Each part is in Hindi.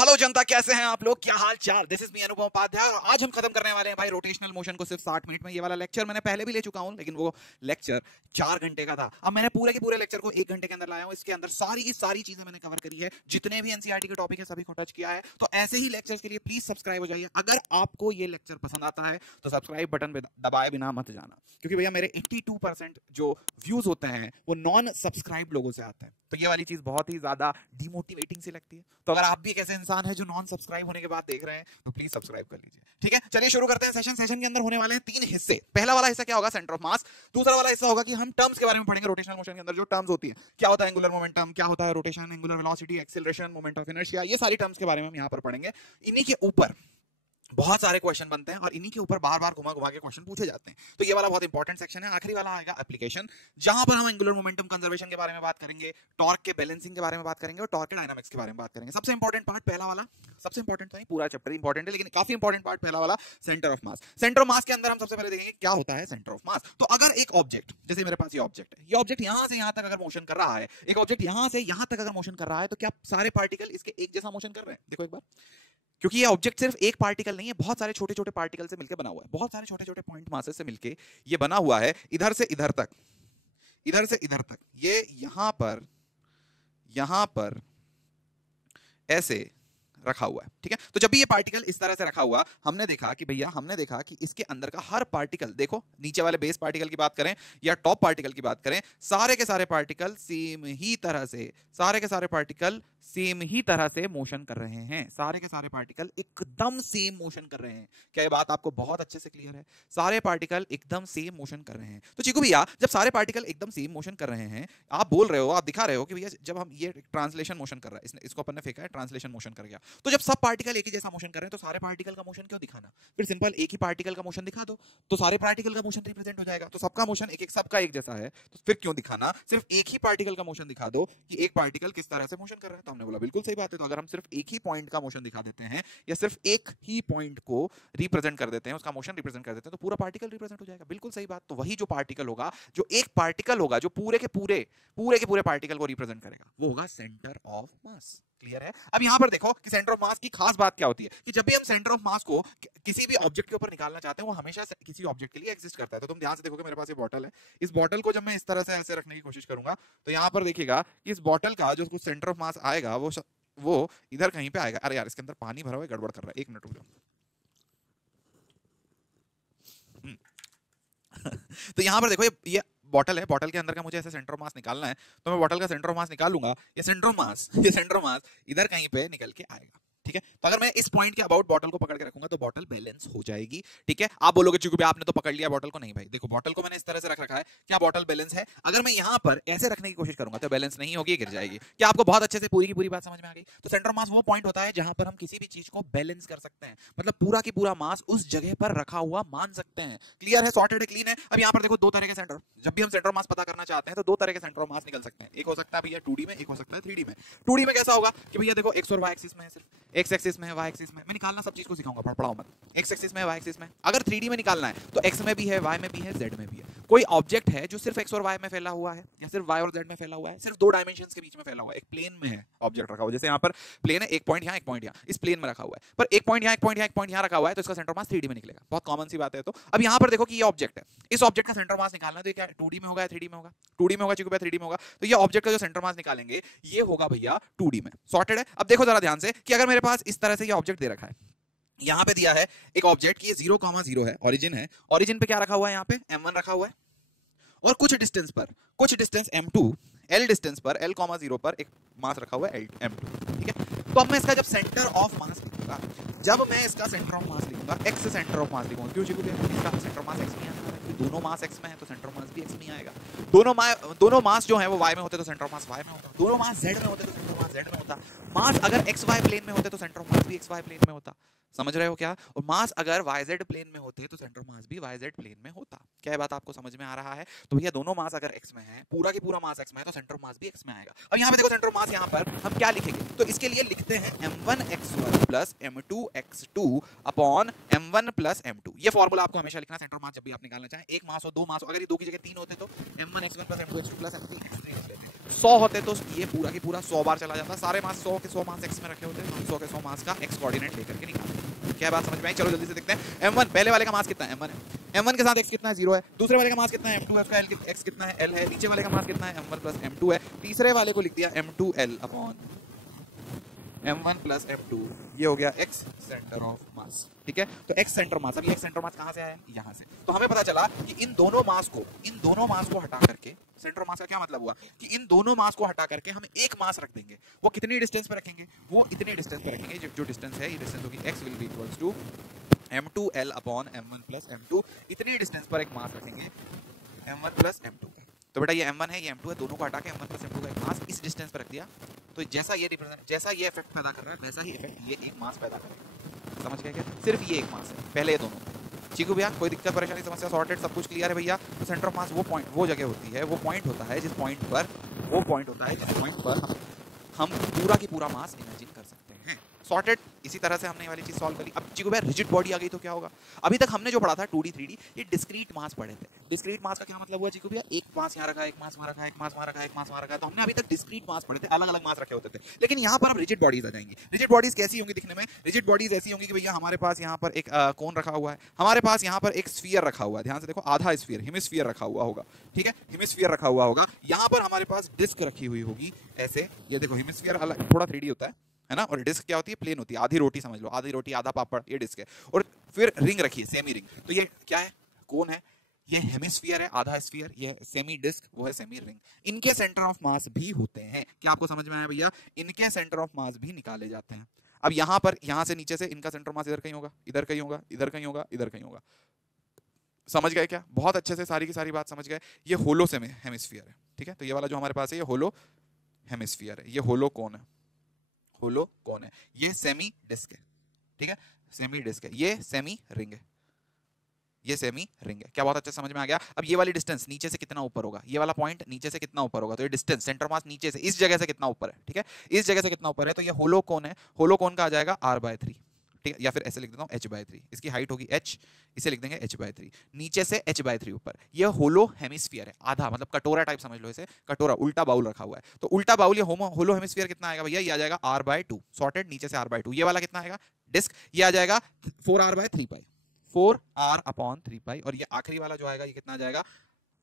हेलो जनता, कैसे हैं आप लोग? क्या हाल चाल? दिस इज मी अनुपम उपाध्याय और आज हम खत्म करने वाले हैं भाई रोटेशनल मोशन को सिर्फ 60 मिनट में। ये वाला लेक्चर मैंने पहले भी ले चुका हूं, लेकिन वो लेक्चर 4 घंटे का था। अब मैंने पूरे के पूरे लेक्चर को 1 घंटे के अंदर लाया हूं। इसके अंदर सारी की सारी चीजें मैंने कवर करी है, जितने भी एनसीईआरटी के टॉपिक है सभी को टच किया है। तो ऐसे ही लेक्चर्स के लिए प्लीज सब्सक्राइब हो जाइए। अगर आपको ये लेक्चर पसंद आता है तो सब्सक्राइब बटन दबाए बिना मत जाना, क्योंकि भैया मेरे 82% जो व्यूज होते हैं वो नॉन सब्सक्राइब लोगों से आता है। तो ये वाली चीज बहुत ही ज्यादा डिमोटिवेटिंग सी लगती है। तो अगर आप भी एक ऐसे इंसान है जो नॉन सब्सक्राइब होने के बाद देख रहे हैं तो प्लीज सब्सक्राइब कर लीजिए। ठीक है, चलिए शुरू करते हैं सेशन के अंदर होने वाले हैं 3 हिस्से। पहला वाला हिस्सा क्या होगा? Centre of mass. दूसरा वाला हिस्सा होगा कि हम टर्म्स के बारे में पढ़ेंगे। रोटेशनल मोशन के अंदर जो टर्म्स होती है, क्या होता है एंगुलर मोमेंटम, क्या होता है rotation, angular velocity, acceleration, moment of inertia, ये सारी टर्म्स के बारे में हम यहाँ पर पढ़ेंगे। इन्हीं के ऊपर बहुत सारे क्वेश्चन बनते हैं और इन्हीं के ऊपर बार बार घुमा घुमा के क्वेश्चन पूछे जाते हैं। तो ये वाला बहुत इंपॉर्टेंट सेक्शन है। आखिरी वाला आएगा एप्लीकेशन, जहां पर हम एंगुलर मोमेंटम कंजर्वेशन के बारे में बात करेंगे, टॉर्क के बैलेंसिंग के बारे में बात करेंगे और टॉर्क के डायनामिक्स के बारे में बात करेंगे। सबसे इंपॉर्टेंट पार्ट पहला वाला, सबसे इंपॉर्टेंट तो नहीं, पूरा चैप्टर इंपॉर्टेंट है, लेकिन काफी इंपॉर्टेंट पार्ट पहला वाला, centre of mass. Centre of mass के अंदर हम सबसे पहले देखेंगे क्या होता है सेंटर ऑफ मास। तो अगर एक ऑब्जेक्ट, जैसे मेरे पास ये ऑब्जेक्ट है, ये ऑब्जेक्ट यहां से यहां तक अगर मोशन कर रहा है, एक ऑब्जेक्ट यहां से यहां तक अगर मोशन कर रहा है, तो क्या सारे पार्टिकल इसके एक जैसा मोशन कर रहे हैं? देखो एक बार, क्योंकि ये ऑब्जेक्ट सिर्फ एक पार्टिकल नहीं है, बहुत सारे छोटे छोटे पार्टिकल से मिलकर बना हुआ है, बहुत सारे छोटे छोटे पॉइंट मासेस से मिलकर ये बना हुआ है। इधर से इधर तक, इधर से इधर तक, ये यहां पर ऐसे रखा हुआ है। ठीक है, तो जब भी ये पार्टिकल इस तरह से रखा हुआ, हमने देखा कि इसके अंदर का हर पार्टिकल, देखो नीचे वाले बेस पार्टिकल की बात करें या टॉप पार्टिकल की बात करें, सारे के सारे पार्टिकल सेम ही तरह से, सारे के सारे पार्टिकल सेम ही तरह से मोशन कर रहे हैं। सारे के सारे पार्टिकल एकदम सेम मोशन कर रहे हैं। क्या ये बात आपको बहुत अच्छे से क्लियर है? सारे पार्टिकल एकदम सेम मोशन कर रहे हैं। तो चीकू भैया, जब सारे पार्टिकल एकदम सेम मोशन कर रहे हैं, आप बोल रहे हो, आप दिखा रहे हो कि भैया जब हम ये ट्रांसलेशन मोशन कर रहा है, इसको अपन ने फेंका है, ट्रांसलेशन मोशन कर गया, तो जब सब पार्टिकल एक ही जैसा मोशन कर रहे हैं तो सारे पार्टिकल का मोशन क्यों दिखाना? फिर सिंपल एक ही पार्टिकल का मोशन दिखा दो तो सारे पार्टिकल का मोशन रिप्रेजेंट हो जाएगा। तो सबका मोशन एक एक, सबका एक जैसा है, तो फिर क्यों दिखाना? सिर्फ एक ही पार्टिकल का मोशन दिखा दो कि एक पार्टिकल किस तरह से मोशन कर रहा है। तो हमने बोला बिल्कुल सही बात है। तो अगर हम सिर्फ एक ही पॉइंट का मोशन दिखा देते हैं या सिर्फ एक ही पॉइंट को रिप्रेजेंट कर देते हैं, उसका मोशन रिप्रेजेंट कर देते हैं, तो पूरा पार्टिकल रिप्रेजेंट हो जाएगा। बिल्कुल सही बात। तो वही जो पार्टिकल होगा, जो एक पार्टिकल होगा जो पूरे के पूरे पार्टिकल को रिप्रेजेंट करेगा, वो होगा सेंटर ऑफ मास। क्लियर है? अब यहां पर देखो कि सेंटर ऑफ मास की खास बात क्या होती है कि जब भी हम सेंटर ऑफ मास को किसी भी ऑब्जेक्ट के ऊपर निकालना चाहते हैं, वो हमेशा किसी ऑब्जेक्ट के लिए एग्जिस्ट करता है। तो तुम ध्यान से देखोगे, मेरे पास ये बॉटल है, इस बॉटल को जब मैं इस तरह से ऐसे रखने की कोशिश करूंगा तो यहां पर देखिएगा कि इस बॉटल का जो सेंटर ऑफ मास आएगा वो इधर कहीं पे आएगा। अरे यार, इसके अंदर पानी भरा हुआ है, गड़बड़ कर रहा है, 1 मिनट रुक जाओ। तो यहां पर देखो, ये बॉटल है, बॉटल के अंदर का मुझे ऐसे सेंटर ऑफ मास निकालना है, तो मैं बॉटल का सेंटर ऑफ मास निकाल लूंगा। ये सेंटर ऑफ मास इधर कहीं पे निकल के आएगा। ठीक है, तो अगर मैं इस पॉइंट के अबाउट बॉटल को पकड़ के रखूंगा तो बॉटल बैलेंस हो जाएगी। ठीक है, आप बोलोगे चूंकि भी आपने तो पकड़ लिया बॉटल को। नहीं भाई, देखो बॉटल को मैंने इस तरह से रख रखा है, क्या बॉटल बैलेंस है? अगर मैं यहां पर ऐसे रखने की कोशिश करूंगा तो बैलेंस नहीं होगी, गिर जाएगी। क्या आपको बहुत अच्छे से पूरी की पूरी बात समझ में आ गई? तो सेंटर ऑफ मास वो पॉइंट होता है जहां पर हम किसी भी चीज को बैलेंस कर सकते हैं, मतलब पूरा की पूरा मास उस जगह पर रखा हुआ मान सकते हैं। क्लियर है? सॉर्टेड है, क्लीन है? अब यहां पर देखो 2 तरह के सेंटर, जब भी हम सेंटर ऑफ मास पता करना चाहते हैं तो 2 तरह के सेंटर ऑफ मास निकल सकते हैं। एक हो सकता है भैया 2D में, एक हो सकता है 3D में। 2D में कैसा होगा कि भैया देखो एक्स और वाई एक्सिस में है, सिर्फ एक्स एक्सिस में है, वाई एक्सिस में। मैं निकालना सब चीज को सिखाऊंगा, पढ़ाओ मत। एक्स एक्सिस में है, वाई एक्सिस में। अगर 3D में निकालना है तो एक्स में भी है, वाई में भी है, जेड में भी है। कोई ऑब्जेक्ट है जो सिर्फ एक्स और वाई में फैला हुआ है या सिर्फ वाई और जेड में फैला हुआ है, सिर्फ 2 डायमेंशंस के बीच में फैला हुआ है, एक प्लेन में है ऑब्जेक्ट रखा हुआ है। जैसे यहाँ पर प्लेन है, एक पॉइंट यहाँ, एक पॉइंट यहाँ, इस प्लेन में रखा हुआ है, पर एक पॉइंट यहाँ, एक पॉइंट यहाँ, एक पॉइंट यहाँ रखा हुआ है, तो इसका सेंटर ऑफ मास 3D में निकलेगा। बहुत कॉमन सी बात है। तो अब यहाँ पर देखो कि ये ऑब्जेक्ट है, इस ऑब्जेक्ट का सेंटर मास निकालना है, तो ये क्या 2D में होगा या 3D में होगा? 2D में होगा, चूंकि 3D में होगा, तो ये ऑब्जेक्ट का जो सेंटर मास निकालेंगे ये होगा भैया 2D में। सॉर्टेड है? अब देखो जरा ध्यान से कि अगर मेरे पास इस तरह से ये ऑब्जेक्ट दे रखा है, यहां पे दिया है एक ऑब्जेक्ट की ये 0,0 है, ओरिजिन है, ओरिजिन पे क्या रखा हुआ है? यहाँ पे m1 रखा हुआ है, और कुछ डिस्टेंस m2, l डिस्टेंस पर l,0 पर एक मास रखा हुआ है m2। ठीक है, तो अब मैं इसका जब सेंटर ऑफ मास लिखूंगा, जब मैं इसका सेंटर ऑफ मास लिखूंगा, x सेंटर ऑफ मास लिखूंगा, क्यों चीकू? इसका सेंटर मास x में आएगा, दोनों मास x में है तो सेंटर ऑफ मास भी x में आएगा। दोनों मास जो है वो y में होते तो सेंटर ऑफ मास y में होता, दोनों मास z में होते तो सेंटर ऑफ मास z में होता। मास अगर xy प्लेन में होते तो सेंटर ऑफ मास भी xy प्लेन में होता। समझ रहे हो क्या? और मास अगर yz प्लेन में होते तो सेंटर मास भी yz प्लेन में होता। क्या बात आपको समझ में आ रहा है? तो भैया दोनों मास अगर x में है, पूरा की पूरा मास x में है, तो सेंटर मास भी x में आएगा। अब यहाँ पे देखो सेंटर मास, यहाँ पर हम क्या लिखेंगे? तो इसके लिए लिखते हैं m1x1 plus m2x2 upon m1 plus m2। ये फॉर्मूला आपको हमेशा लिखना सेंटर मास जब भी आप निकालना चाहें। एक मास हो, 2 मास हो, अगर ये 2 की जगह 3 होते तो m1x1 plus m2x2 plus m3x3 लिख लेते। 100 होते तो ये पूरा की पूरा 100 बार चला जाता, सारे मास 100 के 100 मास x में रखे होते हैं, 100 के 100 मास का x कोऑर्डिनेट लेकर के निकालते। क्या बात समझ में आई? चलो जल्दी से देखते हैं। m1 पहले वाले का मास कितना है? m1 है, m1 के साथ x कितना है? 0 है। दूसरे वाले का मास कितना है? m2 है, उसका x कितना है? l है। नीचे वाले का मास कितना है? m1 प्लस m2 है। तीसरे वाले को लिख दिया m2l upon m1 plus m2, ये हो गया x सेंटर ऑफ मास। ठीक है, तो x सेंटर मास, अब ये x सेंटर मास कहां से आया? यहां से। तो हमें पता चला कि इन दोनों मास को हटा करके, सेंटर मास का क्या मतलब हुआ कि इन दोनों मास को हटा करके हम एक मास रख देंगे। वो कितनी डिस्टेंस पे रखेंगे? वो इतनी डिस्टेंस पे रखेंगे, जो डिस्टेंस है, ये डिस्टेंस होगी x will be equals to m2l upon m1 plus m2। इतनी डिस्टेंस पर एक मास रखेंगे m1 प्लस m2 का। तो बेटा ये m1 है, ये m2 है, दोनों को हटा के m1 प्लस m2 का एक मास इस डिस्टेंस पर रख दिया। तो जैसा ये इफेक्ट पैदा कर रहा है, वैसा ही इफेक्ट ये एक मास पैदा करेगा। समझ गए क्या? सिर्फ ये एक मास है, पहले ये दोनों। ठीक है भैया, कोई दिक्कत परेशानी समस्या सॉर्टेड, सब कुछ क्लियर है भैया? तो सेंटर ऑफ मास वो जगह होती है, वो पॉइंट होता है जिस पॉइंट पर हम पूरा की पूरा मास इमेजिन कर सकते हैं। सॉर्टेड। इसी तरह से हमने ये वाली चीज सॉल्व करी। अब चिकू भैया रिजिड बॉडी आ गई तो क्या होगा? अभी तक हमने जो पढ़ा था 2D 3D, ये डिस्क्रीट मास पढ़े थे। डिस्क्रीट मास का क्या मतलब हुआ चिकू भैया? एक मास यहाँ रखा है, एक मास वहाँ रखा है, एक मास वहाँ रखा है, एक मास वहाँ रखा है। तो हमने अभी तक डिस्क्रीट मास पढ़े थे, अलग अलग मास रखे होते थे। लेकिन यहाँ पर अब रिजिड बॉडीज आ जाएंगी। रिजिड बॉडीज कैसी होंगी दिखने में? रिजिड बॉडीज ऐसी होंगी कि भैया हमारे पास यहाँ पर एक कोन रखा हुआ है, हमारे पास यहाँ पर एक स्फीयर रखा हुआ है। ध्यान से देखो, आधा स्फीयर, हेमिस्फीयर रखा हुआ होगा। ठीक है, हेमिस्फीयर रखा हुआ होगा। यहाँ पर हमारे पास डिस्क रखी हुई होगी ऐसे। ये देखो, हेमिस्फीयर अलग थोड़ा 3D होता है ना, और डिस्क क्या होती है? प्लेन होती है। आधी रोटी समझ लो, आधी रोटी आधा पापड़, ये डिस्क है। और फिर रिंग रखी है, सेमी रिंग। तो ये क्या है? कोन है। ये हेमिस्फीयर है, आधा स्फीयर। ये सेमी डिस्क, वो है सेमी रिंग। इनके सेंटर ऑफ मास भी होते हैं। क्या आपको समझ में आया भैया? इनके सेंटर ऑफ मास भी निकाले जाते हैं। अब यहाँ पर, यहाँ से नीचे से इनका सेंटर मास इधर कहीं होगा, इधर कहीं होगा, इधर कहीं होगा, इधर कहीं होगा। समझ गए क्या? बहुत अच्छे से सारी की सारी बात समझ गए। ये होलो सेमी हेमिस्फीयर है। ठीक है, तो ये वाला जो हमारे पास है, ये होलो हेमिस्फीयर है। ये होलो कोन है, होलो कौन है? ये सेमी डिस्क है। ठीक है, सेमी डिस्क है। ये सेमी रिंग है, ये सेमी रिंग है। क्या बहुत अच्छे समझ में आ गया? अब ये वाली डिस्टेंस नीचे से कितना ऊपर होगा? ये वाला पॉइंट नीचे से कितना ऊपर होगा? तो ये डिस्टेंस सेंटर मास नीचे से, इस जगह से कितना ऊपर है? ठीक है, इस जगह से कितना ऊपर है? तो ये होलो कौन है? होलो कौन का आ जाएगा r/3। ठीक है, या फिर ऐसे लिख देता हूं h/3। इसकी हाइट होगी h, इसे लिख देंगे h/3। नीचे से h/3 ऊपर। ये होलो हेमिस्फीयर है, आधा, मतलब कटोरा टाइप समझ लो इसे, कटोरा, उल्टा बाउल रखा हुआ है। तो उल्टा बाउल, ये होलो हेमिस्फीयर कितना आएगा भैया? ये आ जाएगा r/2। सॉर्टेड, नीचे से r/2। ये वाला कितना आएगा? डिस्क, ये आ जाएगा 4r/3π, 4r/3π। और ये आखिरी वाला जो आएगा, ये कितना आ जाएगा?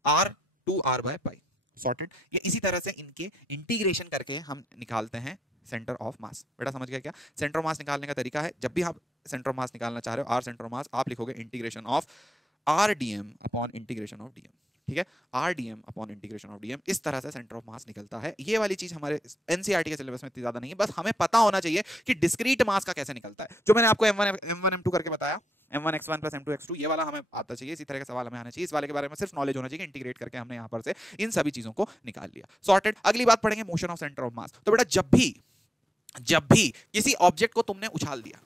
r/2r/π। सॉर्टेड। ये इसी तरह से इनके इंटीग्रेशन करके हम निकालते हैं सेंटर ऑफ मास। बेटा समझ गया क्या? सेंटर ऑफ मास निकालने का तरीका है, जब भी आप सेंटर ऑफ मास निकालना चाह रहे हो, आर सेंटर ऑफ मास, आप लिखोगे integration of r/dm upon integration of dm। ठीक है, r/dm upon integration of dm। इस तरह से सेंटर ऑफ मास निकलता है। ये वाली चीज हमारे एनसीईआरटी के सिलेबस में इतनी ज्यादा नहीं है, बस हमें पता होना चाहिए कि डिस्क्रीट मास का कैसे निकलता है। जो मैंने आपको m1 m2 करके बताया, m1x1 प्लस m2x2, ये वाला हमें आता चाहिए। इसी तरह का सवाल हमें आना चाहिए। इस वाले के बारे में सिर्फ नॉलेज होना चाहिए। इंटीग्रेट करके हमने यहाँ पर से इन सभी चीजों को निकाल लिया। सॉर्टेड। अगली बात पढ़ेंगे motion of centre of mass. तो बेटा जब भी किसी ऑब्जेक्ट को तुमने उछाल दिया,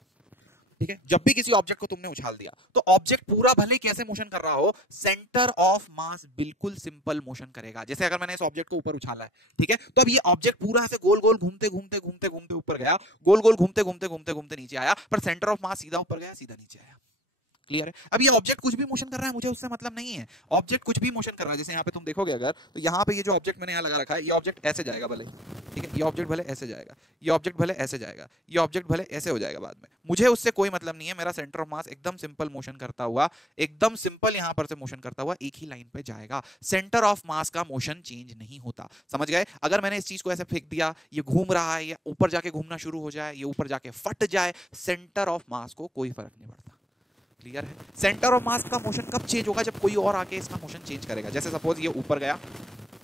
ठीक है, जब भी किसी ऑब्जेक्ट को तुमने उछाल दिया, तो ऑब्जेक्ट पूरा भले कैसे मोशन कर रहा हो, सेंटर ऑफ मास बिल्कुल सिंपल मोशन करेगा। जैसे अगर मैंने इस ऑब्जेक्ट को ऊपर उछाला है, ठीक है, तो अब ये ऑब्जेक्ट पूरा ऐसे गोल गोल घूमते घूमते घूमते घूमते ऊपर गया, गोल गोल घूमते घूमते घूमते घूमते नीचे आया, पर सेंटर ऑफ मास सीधा ऊपर गया, सीधा नीचे आया। क्लियर है? अब ये ऑब्जेक्ट कुछ भी मोशन कर रहा है, मुझे उससे मतलब नहीं है। ऑब्जेक्ट कुछ भी मोशन कर रहा है, जैसे यहाँ पे तुम देखोगे अगर, तो यहाँ पे ये जो ऑब्जेक्ट मैंने यहाँ लगा रखा है, ये ऑब्जेक्ट ऐसे जाएगा भले, ठीक है, ये ऑब्जेक्ट भले ऐसे जाएगा, ये ऑब्जेक्ट भले ऐसे जाएगा, ये ऑब्जेक्ट भले ऐसे हो जाएगा बाद में, मुझे उससे कोई मतलब नहीं है। मेरा सेंटर ऑफ मास एकदम सिंपल मोशन करता हुआ, एकदम सिंपल यहाँ पर से मोशन करता हुआ एक ही लाइन पे जाएगा। सेंटर ऑफ मास का मोशन चेंज नहीं होता। समझ गए? अगर मैंने इस चीज को ऐसे फेंक दिया, ये घूम रहा है, ये ऊपर जाके घूमना शुरू हो जाए, ये ऊपर जाके फट जाए, सेंटर ऑफ मास को कोई फर्क नहीं पड़ता। क्लियर है? सेंटर ऑफ मास का मोशन कब चेंज होगा? जब कोई और आके इसका मोशन चेंज करेगा। जैसे सपोज ये ऊपर गया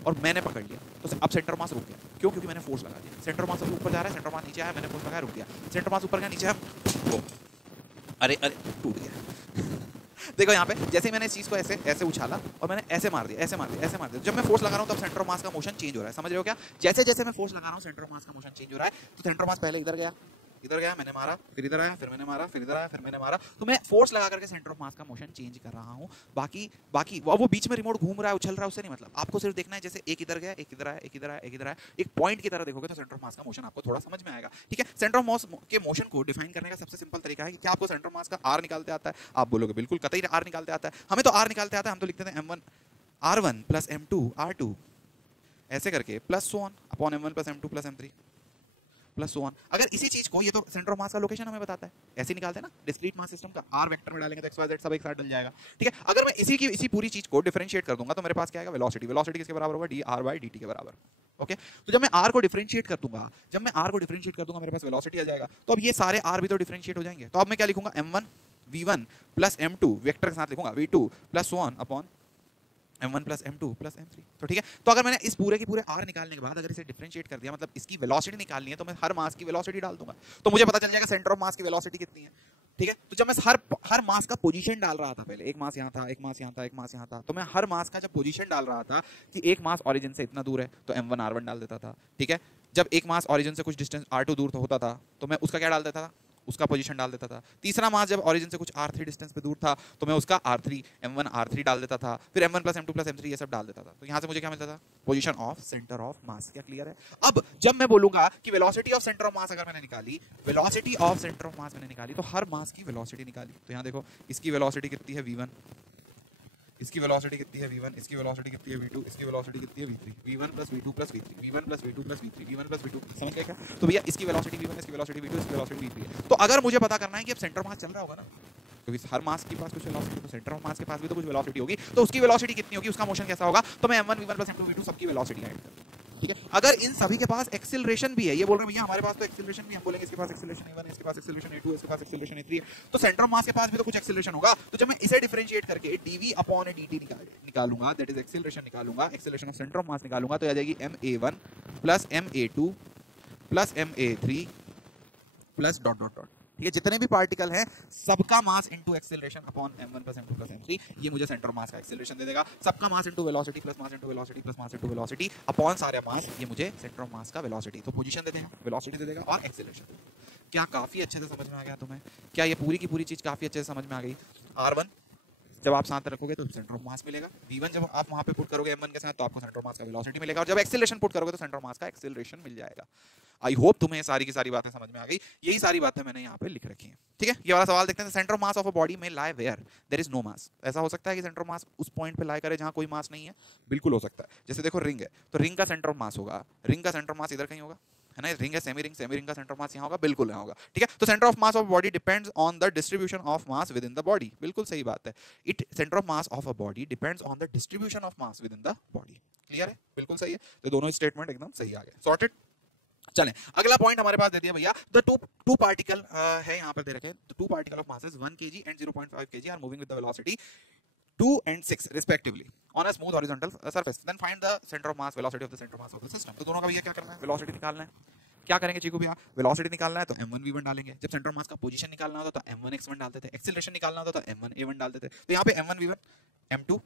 और मैंने पकड़ लिया, तो अब सेंटर मास रुक गया। क्यों? क्योंकि मैंने फोर्स लगा दिया। सेंटर मास अभी ऊपर जा रहा है, सेंटर मास नीचे आया, मैंने फोर्स लगाया, रुक गया। सेंटर मास ऊपर गया, नीचे आया, अरे टूट गया। देखो यहाँ पे जैसे मैंने इस चीज को ऐसे ऐसे उछाला और मैंने ऐसे मार दिया, ऐसे मार दिया, ऐसे मार दिया। जब मैं फोर्स लगा रहा हूँ तब सेंटर ऑफ मास का मोशन चेंज हो रहा है। समझ रहे हो क्या? जैसे जैसे मैं फोर्स लगा रहा हूँ सेंटर ऑफ मास का मोशन चेंज हो रहा है। तो सेंटर ऑफ मास पहले इधर गया, इधर गया, मैंने मारा, फिर इधर आया, फिर मैंने मारा, फिर इधर आया, फिर मैंने मारा। तो मैं फोर्स लगा करके सेंटर ऑफ मास का मोशन चेंज कर रहा हूँ। बाकी वो बीच में रिमोट घूम रहा है, उछल रहा है, उससे नहीं मतलब। आपको सिर्फ देखना है जैसे एक इधर गया, एक इधर आया, एक इधर आया, एक इधर आया, एक पॉइंट की तरह देखोगे तो सेंटर ऑफ मास का मोशन आपको थोड़ा समझ में आएगा। ठीक है? सेंटर ऑफ मास के मोशन को डिफाइन करने का सबसे सिंपल तरीका है कि क्या आपको सेंटर ऑफ मास का आर निकालते आता है? आप बोलोगे बिल्कुल कतई आर निकालते आता है। हमें तो आर निकालते आता है। हम तो लिखते हैं m1 r1 plus m2 r2 ऐसे करके plus so on upon m1 plus m2 plus m3 plus so on. अगर इसी चीज को, ये तो सेंटर ऑफ मास का लोकेशन हमें बताता है, ऐसे निकालते हैं ना डिस्क्रीट मास सिस्टम का, r वेक्टर में डालेंगे तो xyz सब एक साथ डल जाएगा, ठीक है। अगर मैं इसी पूरी चीज को डिफरेंशिएट कर दूंगा तो मेरे पास क्या आएगा, वेलोसिटी। वेलोसिटी किसके बराबर होगा, dr/dt के बराबर। ओके, तो जब मैं r को डिफरेंशिएट कर दूंगा, मेरे पास वेलोसिटी आ जाएगा। तो अब ये सारे r भी तो डिफरेंशिएट हो जाएंगे, तो अब मैं क्या लिखूंगा, m1 v1 plus m2 vector के साथ लिखूंगा v2 plus so on upon m1 plus m2 plus m3। तो ठीक है, तो अगर मैंने इस पूरे के पूरे r निकालने के बाद अगर इसे डिफरेंशिएट कर दिया, मतलब इसकी वेलोसिटी निकालनी है, तो मैं हर मास की वेलोसिटी डाल दूंगा, तो मुझे पता चल जाएगा सेंटर ऑफ मास की वेलोसिटी कितनी है, ठीक है। तो जब मैं हर मास का पोजीशन डाल रहा था, पहले एक मास यहाँ था, एक मास यहाँ था, एक मास यहाँ था, तो मैं हर मास का जब पोजीशन डाल रहा था कि एक मास ओरिजिन से इतना दूर है तो m1 r1 डाल देता था, ठीक है। जब एक मास ओरिजिन से कुछ डिस्टेंस r2 दूर होता था तो मैं उसका क्या डाल देता था, उसका पोजीशन डाल देता था। तीसरा मास जब ओरिजिन से कुछ r3 डिस्टेंस पे दूर था तो मैं उसका r3 m1 r3 डाल देता था, फिर m1 plus m2 plus m3 ये सब डाल देता था। तो यहाँ से मुझे क्या मिलता था, position of centre of mass. क्या क्लियर है? अब जब मैं बोलूंगा कि velocity of centre of mass अगर मैंने निकाली, velocity of centre of mass मैंने निकाली, तो हर मास की वेलोसिटी निकाली। तो यहाँ देखो, इसकी वेलोसिटी कितनी है v1, इसकी वेलोसिटी कितनी है v1, इसकी वेलोसिटी कितनी है v2, इसकी वेलोसिटी कितनी है v3, v1 plus v2 plus v3, v1 plus v2 plus v3, v1 plus v2। समझ गए क्या? तो भैया इसकी वेलोसिटी v1, इसकी वेलोसिटी v2, इसकी वेलोसिटी v3 है। तो अगर मुझे पता करना है कि अब सेंटर ऑफ मास चल रहा होगा ना, क्योंकि हर मास के पास कुछ वेलोसिटी, तो सेंटर ऑफ मास के पास भी तो कुछ वेलोसिटी होगी, तो उसकी वेलोसिटी कितनी होगी, उसका मोशन कैसा होगा, तो मैं m1 v1 plus m2 v2 सबकी वेलोसिटी ऐड कर दूंगा, ठीक है। अगर इन सभी के पास एक्सीलरेशन भी है, ये बोल रहे हैं भैया हमारे पास तो एक्सीलरेशन भी, हम बोलेंगे इसके पास एक्सीलरेशन a1, इसके पास एक्सीलरेशन a2, इसके पास एक्सीलरेशन a3 है, तो सेंटर ऑफ मास के पास भी तो कुछ एक्सीलरेशन होगा। तो जब मैं इसे डिफरेंशिएट करके dv अपॉन dt निकालूंगा, दैट इज एक्सीलरेशन निकालूंगा, acceleration of centre of mass निकालूंगा, तो आ जाएगी ma1 plus ma2 plus ma3 plus dot dot dot, ठीक है। जितने भी पार्टिकल हैं सबका मास into acceleration upon m1 plus m2 plus m3, ये मुझे सेंटर मास का एक्सीलरेशन दे देगा। सबका mass into velocity plus mass into velocity plus mass into velocity upon सारे मास, ये मुझे सेंटर ऑफ मास का वेलोसिटी, तो पोजीशन दे देगा, वेलोसिटी दे देगा और एक्सीलरेशन। क्या काफी अच्छे से समझ में आ गया तुम्हें? क्या ये पूरी की पूरी चीज काफी अच्छे से समझ में आ गई? r1 जब आप साथ रखोगे तो सेंटर ऑफ मास मिलेगा, v1 जब आप वहां पे पुट करोगे m1 के साथ तो आपको सेंटर ऑफ मास का वेलोसिटी मिलेगा, और जब एक्सीलरेशन पुट करोगे तो सेंटर ऑफ मास का एक्सीलरेशन मिल जाएगा। आई होप तुम्हें सारी की सारी बातें समझ में आ गई। यही सारी बातें मैंने यहाँ पे लिख रखी हैं, ठीक है। ये वाला सवाल देखते हैं, centre of mass of a body में लाई वेयर देयर इज नो मास। ऐसा हो सकता है कि सेंटर ऑफ मास उस पॉइंट पे लाई करे जहां कोई मास नहीं है? बिल्कुल हो सकता है। जैसे देखो रिंग है, तो रिंग का सेंटर ऑफ मास होगा, रिंग का सेंटर ऑफ मास इधर कहीं होगा, है ना। रिंग है सेमी रिंग, सेमी रिंग का सेंटर ऑफ मास यहाँ होगा, बिल्कुल यहाँ होगा, ठीक है। तो centre of mass of body depends on the distribution of mass with in the body, बिल्कुल सही बात है। It centre of mass of a body depends on the distribution of mass with in the body. Clear है? बिल्कुल सही है। तो दोनों स्टेटमेंट एकदम सही आ गए, सॉर्टेड। चलें, अगला पॉइंट हमारे पास दे दिया भैया, द टू पार्टिकल है यहाँ पर दे रखे, the two particle of masses 1 kg and 0.5 kg are moving with the velocity 2 and 6 respectively on a smooth horizontal surface, then find the center of mass, velocity of the center of mass of the system। तो दोनों का भैया क्या करना है, वेलोसिटी निकालना है। क्या करेंगे चीकू भैया, वेलोसिटी निकालना है तो m1 v1 डालेंगे, जब सेंटर ऑफ मास का पोजीशन निकालना होता तो m1 x1 डालते थे, एक्सीलरेशन निकालना होता तो m1 a1 डालते थे। तो यहाँ पे m1 v1 m2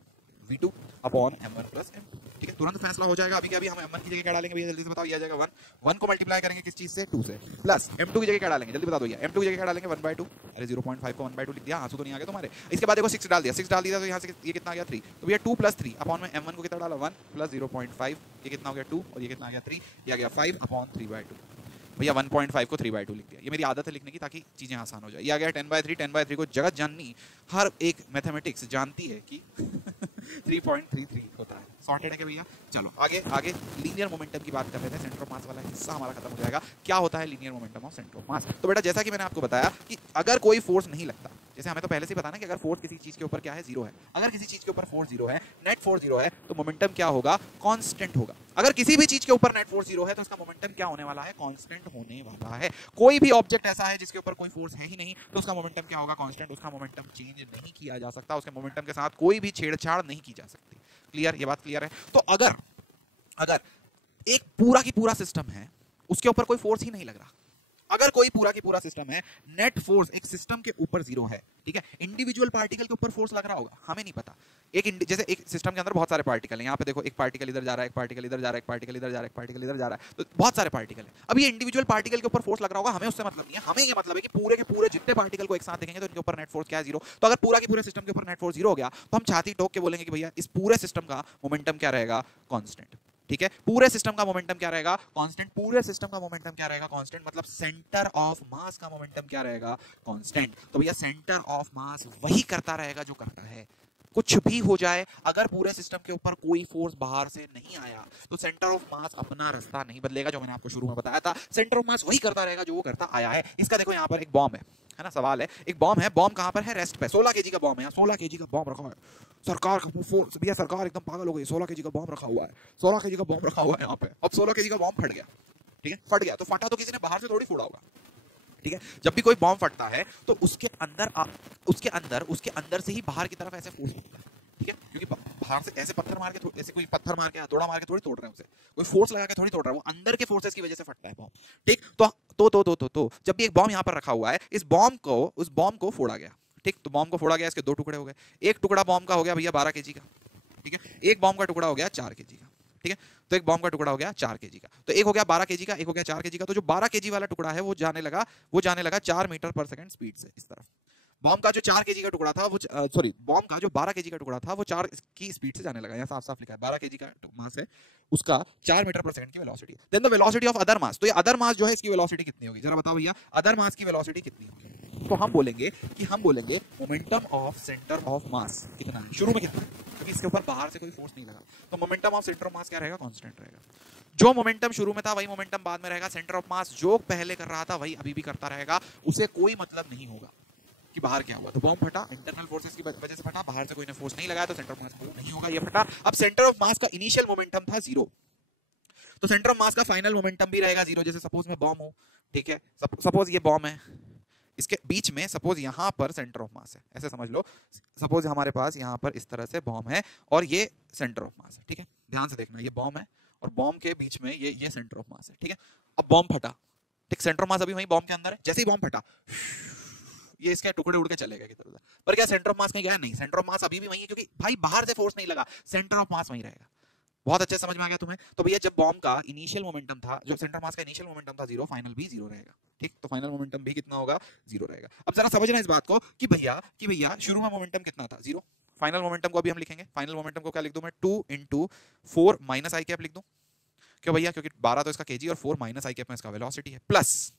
v2 upon m1 plus m2, ठीक है। तुरंत फैसला हो जाएगा। अभी क्या, अभी हम m1 की जगह क्या डालेंगे भैया, जल्दी से बताओ। ये आ जाएगा 1 को मल्टीप्लाई करेंगे किस चीज से, 2 से, प्लस m2 की जगह क्या डालेंगे, जल्दी बता दो भैया। m2 की जगह क्या डालेंगे, 1/2। अरे 0.5 को 1/2 लिख दिया, आंसू तो नहीं आ गया तुम्हारे। इसके बाद देखो 6 डाल दिया, 6 डाल दिया तो यहाँ से ये कितना आ गया, 3। तो भैया 2 प्लस 3 अपॉन में m1 को कितना डाला, 1 प्लस 0.5, ये कितना हो गया 2, और ये कितना आ गया 3, ये आ गया 5 अपॉन 3/2। भैया 1.5 को 3/2 लिख दिया। ये मेरी आदत है लिखने की ताकि चीजें आसान हो जाए। ये आ गया 10/3। 10/3 को जगत जाननी हर एक मैथमेटिक्स जानती है कि 3.33 होता है। सॉर्टेड है क्या भैया? चलो आगे आगे लीनियर मोमेंटम की बात कर रहे थे। सेंटर ऑफ मास वाला हिस्सा हमारा खत्म हो जाएगा। क्या होता है linear momentum of centre of mass? तो बेटा जैसा कि मैंने आपको बताया कि अगर कोई फोर्स नहीं लगता, जैसे हमें तो पहले से ही पता ना कि अगर फोर्स किसी चीज के ऊपर क्या है, 0 है। अगर किसी चीज के ऊपर फोर्स 0 है, नेट फोर्स 0 है, तो मोमेंटम क्या होगा, कांस्टेंट होगा। अगर किसी भी चीज के ऊपर नेट फोर्स 0 है तो उसका मोमेंटम क्या होने वाला है, कांस्टेंट होने वाला है। कोई भी ऑब्जेक्ट ऐसा है जिसके ऊपर कोई फोर्स है ही नहीं, तो उसका मोमेंटम क्या होगा, कांस्टेंट। उसका मोमेंटम चेंज नहीं किया जा सकता, उसके मोमेंटम के साथ कोई भी छेड़छाड़ नहीं की जा सकती। क्लियर? ये बात क्लियर है? तो अगर एक पूरा की पूरा सिस्टम है, उसके ऊपर कोई फोर्स ही नहीं लग रहा, अगर कोई पूरा की पूरा सिस्टम है, नेट फोर्स एक सिस्टम के ऊपर 0 है, ठीक है। इंडिविजुअल पार्टिकल के ऊपर फोर्स लग रहा होगा, हमें नहीं पता। जैसे एक सिस्टम के अंदर बहुत सारे पार्टिकल हैं, यहाँ पे देखो एक पार्टिकल इधर जा रहा है, एक पार्टिकल इधर जा रहा है, एक पार्टिकल इधर जा रहा है, एक पार्टिकल इधर जा रहा है, तो बहुत सारे पार्टिकल हैं। अब ये इंडिविजुअल पार्टिकल के ऊपर फोर्स लग रहा होगा, हमें उससे मतलब नहीं है। हमें ये मतलब है कि पूरे के पूरे जितने पार्टिकल को एक साथ देखेंगे तो इनके ऊपर नेट फोर्स क्या है, 0। तो अगर पूरा के पूरे सिस्टम के ऊपर नेट फोर्स 0 हो गया तो हम छाती ठोक के बोलेंगे कि भैया इस पूरे सिस्टम का मोमेंटम क्या रहेगा, कांस्टेंट। ठीक है, पूरे सिस्टम का मोमेंटम क्या रहेगा, कांस्टेंट। पूरे सिस्टम का मोमेंटम क्या रहेगा, कांस्टेंट। मतलब सेंटर ऑफ मास का मोमेंटम क्या रहेगा, कांस्टेंट। तो भैया सेंटर ऑफ मास वही करता रहेगा जो करता है, कुछ भी हो जाए, अगर पूरे सिस्टम के ऊपर कोई फोर्स बाहर से नहीं आया तो सेंटर ऑफ मास अपना रास्ता नहीं बदलेगा, जो मैंने आपको शुरू में बताया था। सेंटर ऑफ मास वही करता रहेगा जो वो करता आया है। इसका देखो यहाँ पर एक बॉम्ब है ना, सवाल है, एक बॉम्ब है, बॉम्ब कहाँ पर है, रेस्ट पे, 16 केजी का बॉम्ब है, 16 केजी का बॉम्ब रखा है, सरकार का फोर्स, भैया सरकार एकदम पागल हो गई, 16 केजी का बॉम्ब रखा हुआ है, 16 केजी का बॉम्ब रखा हुआ है यहाँ पे। अब 16 केजी का बॉम्ब फट गया, ठीक है, फट गया तो फटा तो किसी ने बाहर से थोड़ी फोड़ा होगा, ठीक है। जब भी कोई बॉम्ब फटता है तो उसके अंदर से ही बाहर की तरफ ऐसे फोर्स लगता है, ठीक है, क्योंकि बाहर से ऐसे पत्थर मार के, ऐसे कोई पत्थर मार के, हथौड़ा मार के थोड़ी तोड़ रहे हैं उसे, कोई फोर्स लगा के थोड़ी तोड़ रहा है, वो अंदर के फोर्सेस की वजह से फटता है बॉम्ब, ठीक। तो जब भी एक बॉम्ब यहाँ पर रखा हुआ है, उस बॉम्ब को फोड़ा गया, ठीक, तो बॉम्ब को फोड़ा गया, इसके दो टुकड़े हो गए, एक टुकड़ा बॉम्ब का हो गया भैया 12 केजी का, ठीक है, एक बॉम्ब का टुकड़ा हो गया 4 केजी का, ठीक है, तो एक बॉम्ब का टुकड़ा हो गया 4 केजी का, तो एक हो गया 12 केजी का, एक हो गया 4 केजी का, तो जो 12 केजी वाला टुकड़ा है वो जाने लगा 4 मीटर पर सेकंड स्पीड से इस तरफ। बॉम्ब का जो 4 केजी का टुकड़ा था वो बॉम्ब का जो 12 केजी का टुकड़ा था वो 4 की स्पीड से जाने लगा, यहाँ साफ साफ लिखा है 12 केजी का मास है, उसका 4 मीटर पर सेकंड की velocity. Then the velocity of other mass, तो ये अदर मास जो है इसकी वेलोसिटी कितनी होगी, जरा बताओ भैया, अदर मास की वेलोसिटी कितनी होगी? तो हम बोलेंगे momentum of centre of mass कितना है, शुरू में कितना है, क्योंकि इसके ऊपर बाहर से कोई फोर्स नहीं लगा, तो momentum of centre of mass क्या रहेगा, कांस्टेंट रहेगा। जो मोमेंटम शुरू में था वही मोमेंटम बाद में रहेगा, सेंटर ऑफ मास जो पहले कर रहा था वही अभी भी करता रहेगा, उसे कोई मतलब नहीं होगा कि बाहर क्या हुआ, तो बॉम्ब फटा इंटरनल फोर्सेस की वजह से फटा, बाहर से कोई ने फोर्स नहीं लगाया तो सेंटर ऑफ मास नहीं होगा, ये फटा। अब सेंटर ऑफ मास का इनिशियल मोमेंटम था 0, तो सेंटर ऑफ मास का फाइनल मोमेंटम भी रहेगा 0। जैसे सपोज में बॉम्ब हो, ठीक है, सपोज ये बॉम्ब है, इसके बीच में सपोज यहां पर सेंटर ऑफ मास है, ऐसे समझ लो, सपोज हमारे पास यहां पर इस तरह से बॉम्ब है और ये सेंटर ऑफ मास है, ठीक है, ध्यान से देखना, ये बॉम्ब है और बॉम्ब के बीच में ये सेंटर ऑफ मास है, ठीक है। अब बॉम्ब फटा, ठीक, सेंटर ऑफ मास अभी वहीं बॉम्ब के अंदर है, जैसे ही बॉम्ब फटा ये इसके टुकड़े उड़ के चले गए किधर उधर, पर क्या सेंटर ऑफ मास कहीं गया? नहीं, सेंटर ऑफ मास अभी भी वही है, क्योंकि भाई बाहर से फोर्स नहीं लगा, सेंटर ऑफ मास वहीं रहेगा। बहुत अच्छे समझ में आ गया तुम्हें? तो भैया जब बॉम्ब का इनिशियल मोमेंटम था, जो सेंटर मास का इनिशियल मोमेंटम था 0, फाइनल भी 0 रहेगा, ठीक, तो फाइनल मोमेंटम भी कितना होगा, 0 रहेगा। अब जरा समझना इस बात को कि भैया शुरू में मोमेंटम कितना था, 0, फाइनल मोमेंटम को अभी हम लिखेंगे, फाइनल मोमेंटम को क्या लिख दूं मैं, 2 × 4 - i कैप लिख दूं, क्यों भैया, क्योंकि 12 तो इसका केजी और 4 - i कैप में इसका वेलोसिटी है, प्लस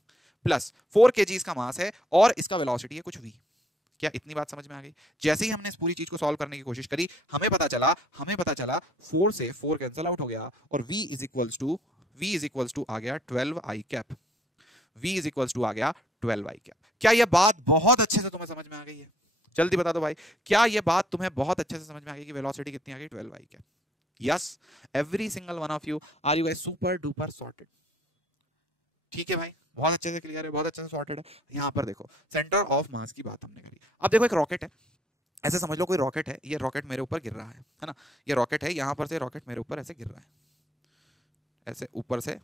4 केजी इसका मास है और इसका वेलोसिटी है कुछ v। क्या इतनी बात समझ में आ गई? जैसे ही हमने इस पूरी चीज को सॉल्व करने की कोशिश करी, हमें पता चला 4 से 4 कैंसिल आउट हो गया और v इज टू आ गया 12i cap, v is two आ गया 12i कैप। क्या यह बात बहुत अच्छे से तुम्हें समझ में आ गई है? जल्दी बता दो भाई, क्या यह बात तुम्हें बहुत अच्छे से समझ में आ गई कि वेलोसिटी कितनी आ गई, 12i cap? Yes, every single one of you, are you guys super duper sorted? ठीक है भाई, बहुत अच्छे से क्लियर है, बहुत अच्छे से सॉर्टेड है। यहाँ पर देखो, सेंटर ऑफ मास की बात हमने करी। अब देखो एक रॉकेट है, ऐसे समझ लो कोई रॉकेट है, ये रॉकेट मेरे ऊपर गिर रहा है ना, ये रॉकेट है, यहाँ पर से रॉकेट मेरे ऊपर ऐसे गिर रहा है, ऐसे ऊपर से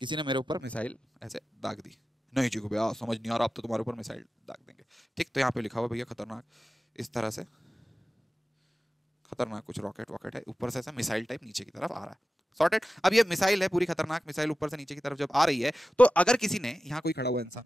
किसी ने मेरे ऊपर मिसाइल ऐसे दाग दी, नहीं जी को भैया समझ नहीं आ रहा, अब तो तुम्हारे ऊपर मिसाइल दाग देंगे, ठीक, तो यहाँ पे लिखा हुआ भैया खतरनाक, इस तरह से खतरनाक कुछ रॉकेट वॉकेट है, ऊपर से ऐसा मिसाइल टाइप नीचे की तरफ आ रहा है, सॉर्टेड। अब ये मिसाइल है, पूरी खतरनाक मिसाइल ऊपर से नीचे की तरफ जब आ रही है, तो अगर किसी ने, यहाँ कोई खड़ा हुआ इंसान,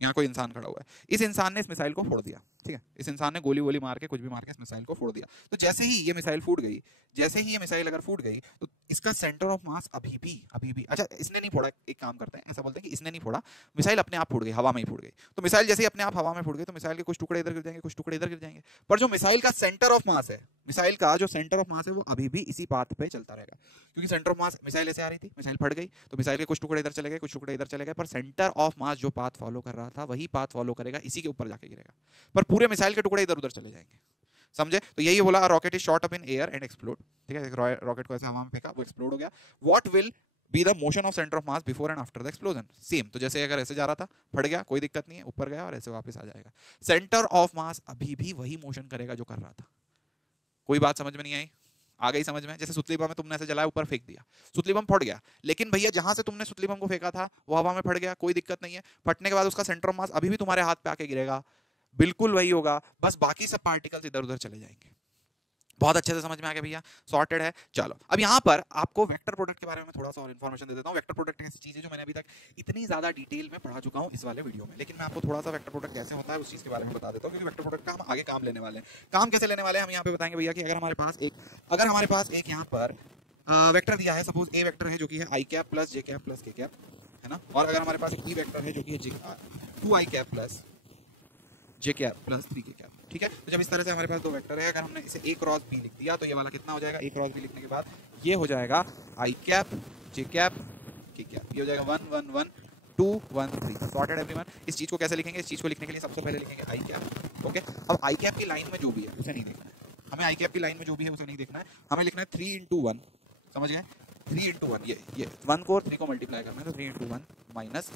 यहाँ कोई इंसान खड़ा हुआ है, इस इंसान ने इस मिसाइल को फोड़ दिया, ठीक है, इस इंसान ने गोली वोली मार के कुछ भी मार के इस मिसाइल को फोड़ दिया, तो जैसे ही ये मिसाइल फूट गई, जैसे ही ये मिसाइल अगर फूट गई तो इसका सेंटर ऑफ मास अभी भी अच्छा इसने नहीं फोड़ा, एक काम करते हैं, ऐसा बोलते हैं कि इसने नहीं फोड़ा, मिसाइल अपने आप फूट गई, हवा में ही फूट गई, तो मिसाइल जैसे ही अपने आप हवा में फूट गई तो मिसाइल के कुछ टुकड़े इधर गिर जाएंगे, कुछ टुकड़े इधर गिर जाएंगे, पर जो मिसाइल का सेंटर ऑफ मास है, मिसाइल का जो सेंटर ऑफ मास है वो अभी भी इसी पाथ पे चलता रहेगा, क्योंकि सेंटर ऑफ मास, मिसाइल ऐसे आ रही थी, मिसाइल फट गई तो मिसाइल के कुछ टुकड़े इधर चले गए, कुछ टुकड़े इधर चले गए, पर सेंटर ऑफ मास जो पाथ फॉलो कर रहा था वही पाथ फॉलो करेगा, इसी के ऊपर जाके गिरेगा, पर पूरे मिसाइल के टुकड़े इधर उधर चले जाएंगे, समझे? तो यही बोला, rocket is shot up in air and explode, ठीक है, रॉकेट को ऐसे हवा में फेंका, वो एक्सप्लोड हो गया। What will be the motion of centre of mass before and after the explosion? Same, तो जैसे अगर ऐसे जा रहा था, फट गया, कोई दिक्कत नहीं है, ऊपर गया और ऐसे वापस आ जाएगा, सेंटर ऑफ मास अभी भी वही मोशन करेगा जो कर रहा था। कोई बात समझ में नहीं आई? आ गई समझ में? जैसे सुतली बम में तुमने ऐसे जलाया, ऊपर फेंक दिया, सुतली बम फट गया, लेकिन भैया जहां से तुमने सुतली बम को फेंका था वो हवा में फट गया, कोई दिक्कत नहीं है, फटने के बाद उसका सेंटर ऑफ मास अभी भी तुम्हारे हाथ पे आके गिरेगा, बिल्कुल वही होगा, बस बाकी सब पार्टिकल्स इधर उधर चले जाएंगे। बहुत अच्छे से समझ में आ गया भैया, सॉर्टेड है। चलो अब यहाँ पर आपको वेक्टर प्रोडक्ट के बारे में थोड़ा सा और इन्फॉर्मेशन दे देता हूँ। वेक्टर प्रोडक्ट ऐसी चीज है जो मैंने अभी तक इतनी ज्यादा डिटेल में पढ़ा चुका हूँ इस वाले वीडियो में, लेकिन मैं आपको थोड़ा सा वेक्टर प्रोडक्ट कैसे होता है उस चीज के बारे में बता देता हूँ, क्योंकि वेक्टर प्रोडक्ट का हम आगे काम लेने वाले हैं। काम कैसे लेने वाले हैं हम यहाँ पे बताएंगे भैया कि अगर हमारे पास एक यहाँ पर वेक्टर दिया है, सपोज ए वेक्टर है जो कि है आई कैप प्लस जे कैप प्लस के कैप, है ना, और अगर हमारे पास एक ई वेक्टर है जो कि है 2i कैप प्लस जे कैप प्लस 3 के कैप, ठीक है। तो जब इस तरह से हमारे पास दो वेक्टर है, अगर हमने इसे ए क्रॉस बी लिख दिया तो ये वाला कितना हो जाएगा, ए क्रॉस बी लिखने के बाद ये हो जाएगा आई कैप जे कैप के कैप, ये हो जाएगा 1 1 1 2 1 3। Sorted everyone. इस चीज को कैसे लिखेंगे, इस चीज को लिखने के लिए सबसे पहले लिखेंगे आई कैप, ओके। अब आई कैप की लाइन में जो भी है उसे नहीं देखना है हमें, आई कैप की लाइन में जो भी है उसे नहीं देखना है हमें, लिखना है 3 into 1, समझ गए, 3 into 1, ये 1 को 3 को मल्टीप्लाई करना है तो 3 into 1 माइनस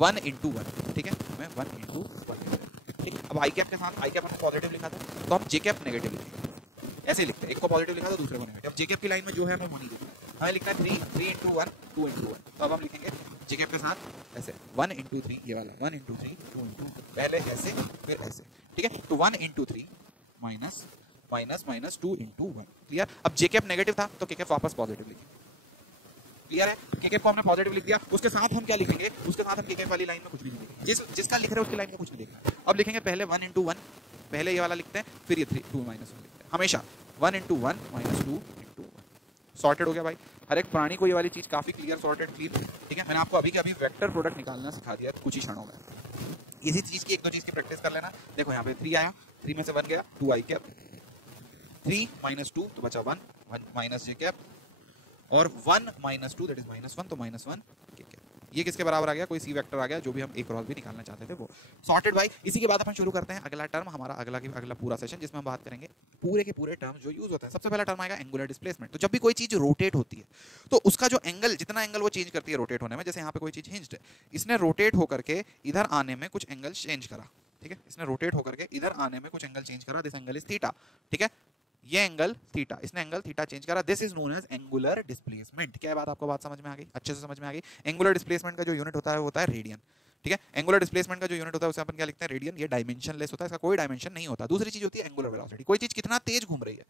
1 into 1, ठीक है, हमें 1 into 1, ठीक। अब आई कैप के साथ, आई कैप हमने पॉजिटिव लिखा था तो हम जे कैप नेगेटिव लिखेंगे, ऐसे लिखते हैं, एक को पॉजिटिव लिखा तो दूसरे को नेगेटिव। अब जे कैप की लाइन में जो है हमें वो नहीं लिखना है, हमें लिखना है 3 into 1 2 into 1। तो अब हम लिखेंगे जे कैप के साथ ऐसे 1 into 3, ये वाला 1 into 3 2 into 1, पहले ऐसे फिर ऐसे, ठीक है। तो 1 into 3 minus minus minus 2 into 1, clear. अब जे कैप नेगेटिव था तो के कैप वापस पॉजिटिव लिखेंगे, क्लियर है। के कैप को हमने पॉजिटिव लिख दिया, उसके साथ हम क्या लिखेंगे, उसके साथ हम के कैप वाली लाइन में कुछ भी नहीं लिखेंगे, जिसका लिख रहे हैं उसकी लाइन में कुछ नहीं लिखना है। अब लिखेंगे पहले 1 into 1, पहले ये वाला लिखते हैं, फिर ये 3 2 minus 1 लिखते हैं, हमेशा 1 into 1 minus 2 into 1। सॉर्टेड हो गया भाई। हर एक प्राणी को ये वाली चीज काफी क्लियर, सॉर्टेड, क्लियर, ठीक है। मैंने आपको अभी के अभी वेक्टर प्रोडक्ट निकालना सिखा दिया कुछ ही क्षणों में। इसी चीज की एक दो चीज की प्रैक्टिस कर लेना। देखो यहाँ पे 3 आया, 3 में से 1 गया, 2 आई कैप, 3 minus 2 तो बचा 1 1 माइनस जे कैप, और 1 minus 2 दैट इज -1 तो -1 के कैप। ये किसके बराबर आ गया, कोई सी वेक्टर आ गया, जो भी हम एक क्रॉस भी निकालना चाहते थे वो। सॉर्टेड भाई। इसी के बाद अपन शुरू करते हैं अगला टर्म, हमारा अगला पूरा सेशन, जिसमें हम बात करेंगे पूरे के पूरे टर्म जो यूज होते हैं। सबसे पहला टर्म आएगा एंगुलर डिस्प्लेसमेंट। तो जब भी कोई चीज रोटेट होती है तो उसका जो एंगल, जितना एंगल वो चेंज करती है रोटेट होने में, जैसे यहाँ पे कोई चीज हिंज्ड है, इसने रोटेट होकर के इधर आने में कुछ एंगल चेंज करा, ठीक है, इसने रोटेट होकर के इधर आने में कुछ एंगल चेंज करा, दिस एंगल इज थीटा, ठीक है, ये एंगल थीटा, इसने एंगल थीटा चेंज करा, this is known as angular displacement. क्या बात आपको बात समझ में आ गई, अच्छे से समझ में आ गई। एंगुलर डिस्प्लेसमेंट का जो यूनिट होता है वो होता है रेडियन, ठीक है। एंगुलर डिस्प्लेसमेंट का जो यूनिट होता है उसे अपन क्या लिखते हैं, रेडियन। ये डायमेंशनलेस होता है, इसका कोई डायमेंशन नहीं होता। दूसरी चीज होती है एंगुलर वेलोसिटी, कोई चीज कितना तेज घूम रही है,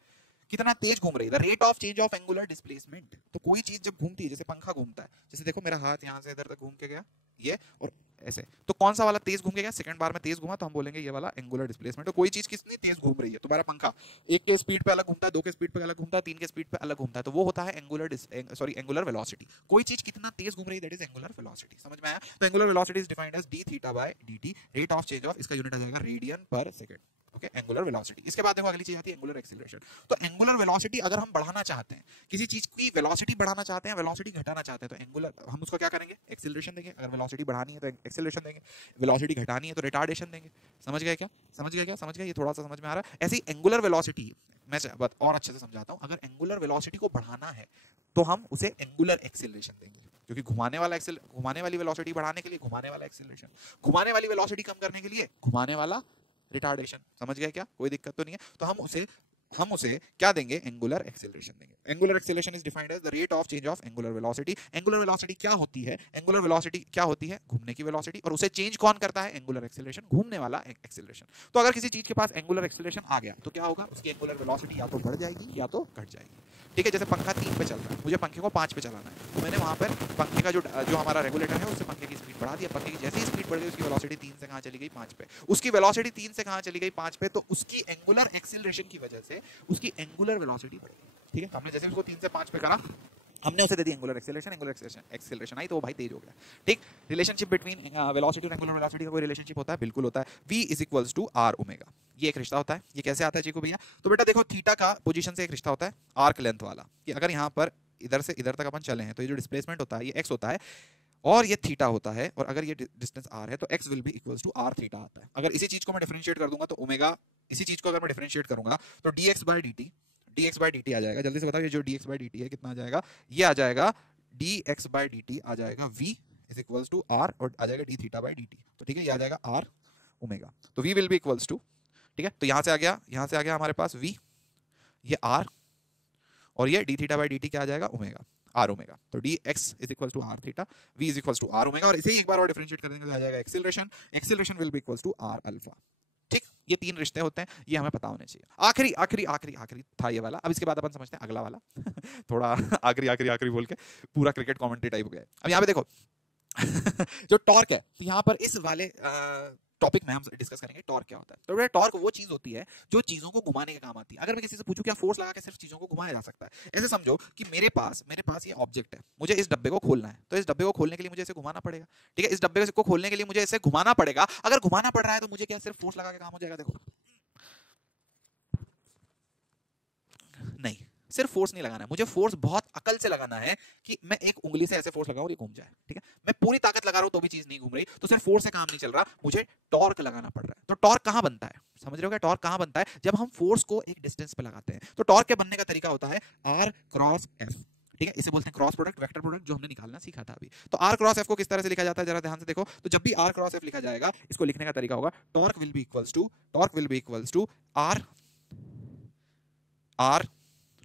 कितना तेज घूम रही है, the rate of change of angular displacement. तो कोई चीज जब घूमती है, जैसे पंखा घूमता है, जैसे देखो मेरा हाथ यहाँ से इधर तक घूम के गया, ये और ऐसे, तो कौन सा वाला तेज घूम के गया, सेकंड बार में तेज घूमा तो हम बोलेंगे ये वाला एंगुलर डिस्प्लेसमेंट। तो कोई चीज कितनी तेज घूम रही है, तुम्हारा पंखा 1 के स्पीड पे अलग घूमता है, 2 के स्पीड पे अलग घूमता है, 3 के स्पीड पे अलग घूमता है, तो वो होता है एंगुलर वेलोसिटी। कोई चीज कितना तेज घूम रही है, दैट इज एंगुलर वेलोसिटी। समझ में आया। तो angular velocity is defined as d theta by dt, rate of change of, इसका यूनिट आ जाएगा रेडियन पर सेकंड, ओके, एंगुलर वेलोसिटी। इसके बाद देखो अगली चीज आती है एंगुलर एक्सीलरेशन। तो एंगुलर वेलोसिटी अगर हम बढ़ाना चाहते हैं, किसी चीज की वेलोसिटी बढ़ाना चाहते हैं, वेलोसिटी घटाना चाहते हैं, तो एंगुलर हम उसको क्या करेंगे, एक्सीलरेशन देंगे। अगर वेलोसिटी बढ़ानी है तो एक्सीलरेशन देंगे, वेलोसिटी घटानी है तो रिटार्डेशन देंगे। समझ गए क्या, समझ गए क्या, समझ गए, ये थोड़ा सा समझ में आ रहा है। ऐसी एंगुलर वेलोसिटी, मैं और अच्छे से समझाता हूं, अगर एंगुलर वेलोसिटी को बढ़ाना है तो हम उसे एंगुलर एक्सीलरेशन देंगे, क्योंकि घुमाने वाली वेलोसिटी बढ़ाने के लिए घुमाने वाला एक्सीलरेशन, घुमाने वाली वेलोसिटी कम करने के लिए घुमाने वाला रिटार्डेशन। समझ गए क्या, कोई दिक्कत तो नहीं है। तो हम उसे क्या देंगे, एंगुलर एक्सीलरेशन देंगे। Angular acceleration is defined as the rate of change of angular velocity. Angular velocity क्या होती है, एंगुलर वेलोसिटी क्या होती है, घूमने की वेलोसिटी, और उसे चेंज कौन करता है, एंगुलर एक्सीलरेशन, घूमने वाला एक्सीलरेशन। तो अगर किसी चीज के पास एंगुलर एक्सीलरेशन आ गया तो क्या होगा, उसकी एंगुलर वेलोसिटी या तो बढ़ जाएगी या तो घट जाएगी, ठीक है। जैसे पंखा 3 पे चल रहा है, मुझे पंखे को 5 पे चलाना है, तो मैंने वहां पर पंखे का जो हमारा रेगुलेटर है उससे पंखे की स्पीड बढ़ा दिया। पंखे की जैसे ही स्पीड बढ़ गई, उसकी वेलोसिटी 3 से कहां चली गई, 5 पे। उसकी वेलोसिटी 3 से कहां चली गई, 5 पे। तो उसकी एंगुलर एक्सीलरेशन की वजह से उसकी एंगुलर वेलोसिटी बढ़ गई, ठीक है। हमने जैसे उसको 3 से 5 पे करा, हमने उसे दे दी एंगुलर एक्सीलरेशन आई तो वो भाई तेज हो गया, ठीक। रिलेशनशिप बिटवीन वेलोसिटी और एंगुलर वेलोसिटी का कोई रिलेशनशिप होता है, बिल्कुल होता है। v is equals to R omega, ये एक रिश्ता होता है। ये कैसे आता है जी को भैया, तो बेटा देखो थीटा का पोजीशन से एक रिश्ता होता है आर्क लेंथ वाला, कि अगर यहाँ पर इधर से इधर तक अपन चले हैं तो ये जो डिस्प्लेसमेंट होता है ये x होता है और ये थीटा होता है, और अगर ये डिस्टेंस r है तो x will be equals to r theta आता है। अगर इसी चीज को मैं डिफरेंशिएट कर दूंगा तो ओमेगा, इसी चीज को अगर मैं डिफरेंशिएट करूंगा तो dx by dt आ जाएगा। जल्दी से बताओ ये जो dx by dt है कितना आ जाएगा, ये आ जाएगा dx by dt आ जाएगा v is equals to r और आ जाएगा d थीटा by dt। तो ठीक है, ये आ जाएगा r ओमेगा, तो v will be equals to, ठीक है। तो यहाँ से आ गया हमारे पास v, ये r, और ये d थीटा by dt क्या आ जाएगा, ओमेगा, r ओमेगा। तो dx is equals to r theta, v is equals to r omega, और इसे ही एक बार और डिफरेंशिएट कर देंगे तो आ जाएगा acceleration will be equals to r alpha, ठीक। ये 3 रिश्ते होते हैं, ये हमें पता होने चाहिए। आखिरी था ये वाला। अब इसके बाद अपन समझते हैं अगला वाला थोड़ा आखिरी बोल के पूरा क्रिकेट कमेंट्री टाइप हो गया है। अब यहाँ पे देखो जो टॉर्क है, तो यहाँ पर इस वाले टॉपिक में हम डिस्कस करेंगे टॉर्क क्या होता है। तो टॉर्क वो चीज होती है जो चीजों को घुमाने के काम आती है। अगर मैं किसी से पूछूं क्या फोर्स लगा के सिर्फ चीजों को घुमाया जा सकता है, ऐसे समझो कि मेरे पास ये ऑब्जेक्ट है, मुझे इस डब्बे को खोलना है, तो इस डब्बे को खोलने के लिए मुझे इसे घुमाना पड़ेगा, ठीक है, इस डब्बे को खोलने के लिए मुझे इसे घुमाना पड़ेगा। अगर घुमाना पड़ रहा है तो मुझे क्या सिर्फ फोर्स लगा के काम हो जाएगा? देखो नहीं, सिर्फ फोर्स नहीं लगाना है, मुझे फोर्स बहुत अकल से लगाना है कि मैं एक उंगली से ऐसे फोर्स लगाऊं और ये घूम जाए, ठीक है। मैं पूरी ताकत लगा रहा हूं तो भी चीज नहीं घूम रही, तो सिर्फ फोर्स से काम नहीं चल रहा, मुझे टॉर्क लगाना पड़ रहा है। तो टॉर्क कहां बनता है? समझ रहे हो क्या टॉर्क कहां बनता है? जब हम फोर्स को एक डिस्टेंस पे लगाते हैं। तो टॉर्क के बनने का तरीका होता है R क्रॉस F, ठीक है, इसे बोलते हैं क्रॉस प्रोडक्ट, वेक्टर प्रोडक्ट, जो हमने निकालना सीखा था अभी। तो R क्रॉस F को किस तरह से लिखा जाता है जरा ध्यान से देखो। तो जब भी R क्रॉस F लिखा जाएगा, इसको लिखने का तरीका होगा torque will be equals to R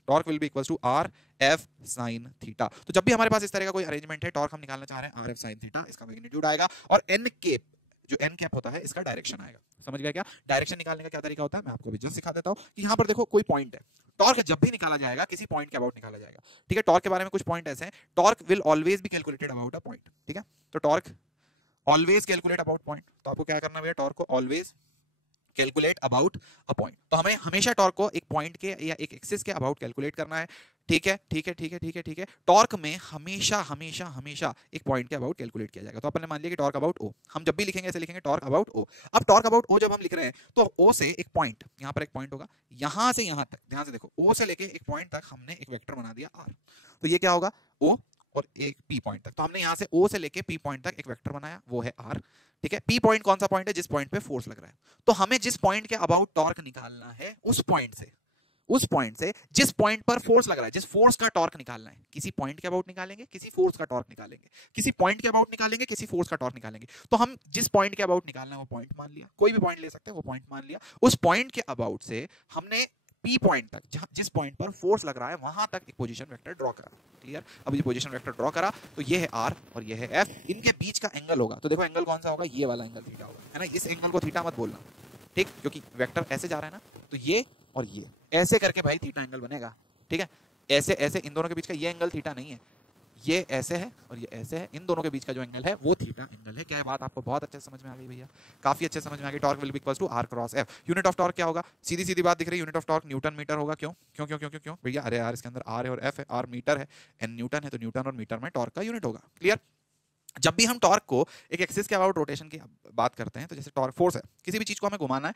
torque will be equals to R F sine theta. तो जब भी हमारे पास इस तरह का कोई अरेंजमेंट है, टॉर्क हम निकालना चाह रहे हैं आर एफ साइन थीटा, इसका मैग्नीट्यूड आएगा, और एन कैप, जो एन कैप होता है, इसका डायरेक्शन आएगा। समझ गया क्या? डायरेक्शन निकालने का क्या तरीका होता है, मैं आपको भी जस्ट सिखा देता हूं कि यहां पर देखो कोई पॉइंट है, टॉर्क जब भी निकाला जाएगा किसी पॉइंट के अबाउट निकाला जाएगा, ठीक है। टॉर्क के बारे में कुछ पॉइंट ऐसे हैं, torque will always be calculated about a point, ठीक है। तो torque always calculate about point, तो आपको क्या करना है भैया, टॉर्क को always calculate about a point. तो हमें हमेशा टॉर्क को एक पॉइंट के या एक एक्सिस के अबाउट कैलकुलेट करना है, ठीक है, ठीक है, ठीक है, ठीक है, ठीक है। टॉर्क में हमेशा हमेशा हमेशा एक पॉइंट के अबाउट कैलकुलेट किया जाएगा। तो अपन ने मान लिया कि टॉर्क अबाउट ओ, हम जब भी लिखेंगे ऐसे लिखेंगे टॉर्क अबाउट ओ। अब टॉर्क अबाउट ओ जब हम लिख रहे हैं तो ओ से एक पॉइंट, यहां पर एक पॉइंट होगा, यहां से यहां तक, ध्यान से देखो, ओ से लेके एक पॉइंट तक हमने एक वेक्टर बना दिया आर। तो ये क्या होगा, ओ और एक पी पॉइंट तक। तो हमने यहां से ओ से लेके पी पॉइंट तक एक वेक्टर बनाया, वो है आर, ठीक है। पी पॉइंट कौन सा पॉइंट है? जिस पॉइंट पे फोर्स लग रहा है। तो हमें जिस पॉइंट के अबाउट टॉर्क निकालना है, उस पॉइंट से जिस पॉइंट पर फोर्स लग रहा है, जिस फोर्स का टॉर्क निकालना है, किसी पॉइंट के अबाउट निकालेंगे, किसी फोर्स का टॉर्क निकालेंगे, किसी पॉइंट के अबाउट निकालेंगे, किसी फोर्स का टॉर्क निकालेंगे। तो हम जिस पॉइंट के अबाउट निकालना है वो पॉइंट मान लिया, कोई भी पॉइंट ले सकते हैं, वो पॉइंट मान लिया। उस पॉइंट के अबाउट से हमने पी पॉइंट तक, जहां जिस पॉइंट पर फोर्स लग रहा है, वहां तक एक पोजीशन वेक्टर ड्रॉ करा। क्लियर? अब ये पोजीशन वेक्टर ड्रॉ करा, तो ये है आर और ये है एफ, इनके बीच का एंगल होगा। तो देखो एंगल कौन सा होगा, ये वाला एंगल थीटा होगा, है ना। इस एंगल को थीटा मत बोलना, ठीक, क्योंकि वेक्टर ऐसे जा रहा है ना, तो ये और ये ऐसे करके भाई थीटा एंगल बनेगा, ठीक है। ऐसे ऐसे इन दोनों के बीच का ये एंगल थीटा नहीं है, ये ऐसे है और ये ऐसे है, इन दोनों के बीच का जो एंगल है वो थीटा एंगल है। क्या बात आपको बहुत अच्छे समझ में आ गई भैया? काफी अच्छे समझ में आ गई। Torque will be equals to R cross F. Unit of torque क्या होगा? सीधी सीधी बात दिख रही है, unit of torque newton metre होगा। क्यों क्यों क्यों क्यों क्यों भैया? अरे यार, इसके अंदर आर है और एफ है, आर मीटर है, एन न्यूटन है, तो न्यूटन और मीटर में टॉर्क का यूनिट होगा। क्लियर? जब भी हम टॉर्क को एक एक्सिस के अबाउट रोटेशन की बात करते हैं, तो जैसे टॉर्क फोर्स है, किसी भी चीज को हमें घुमाना है,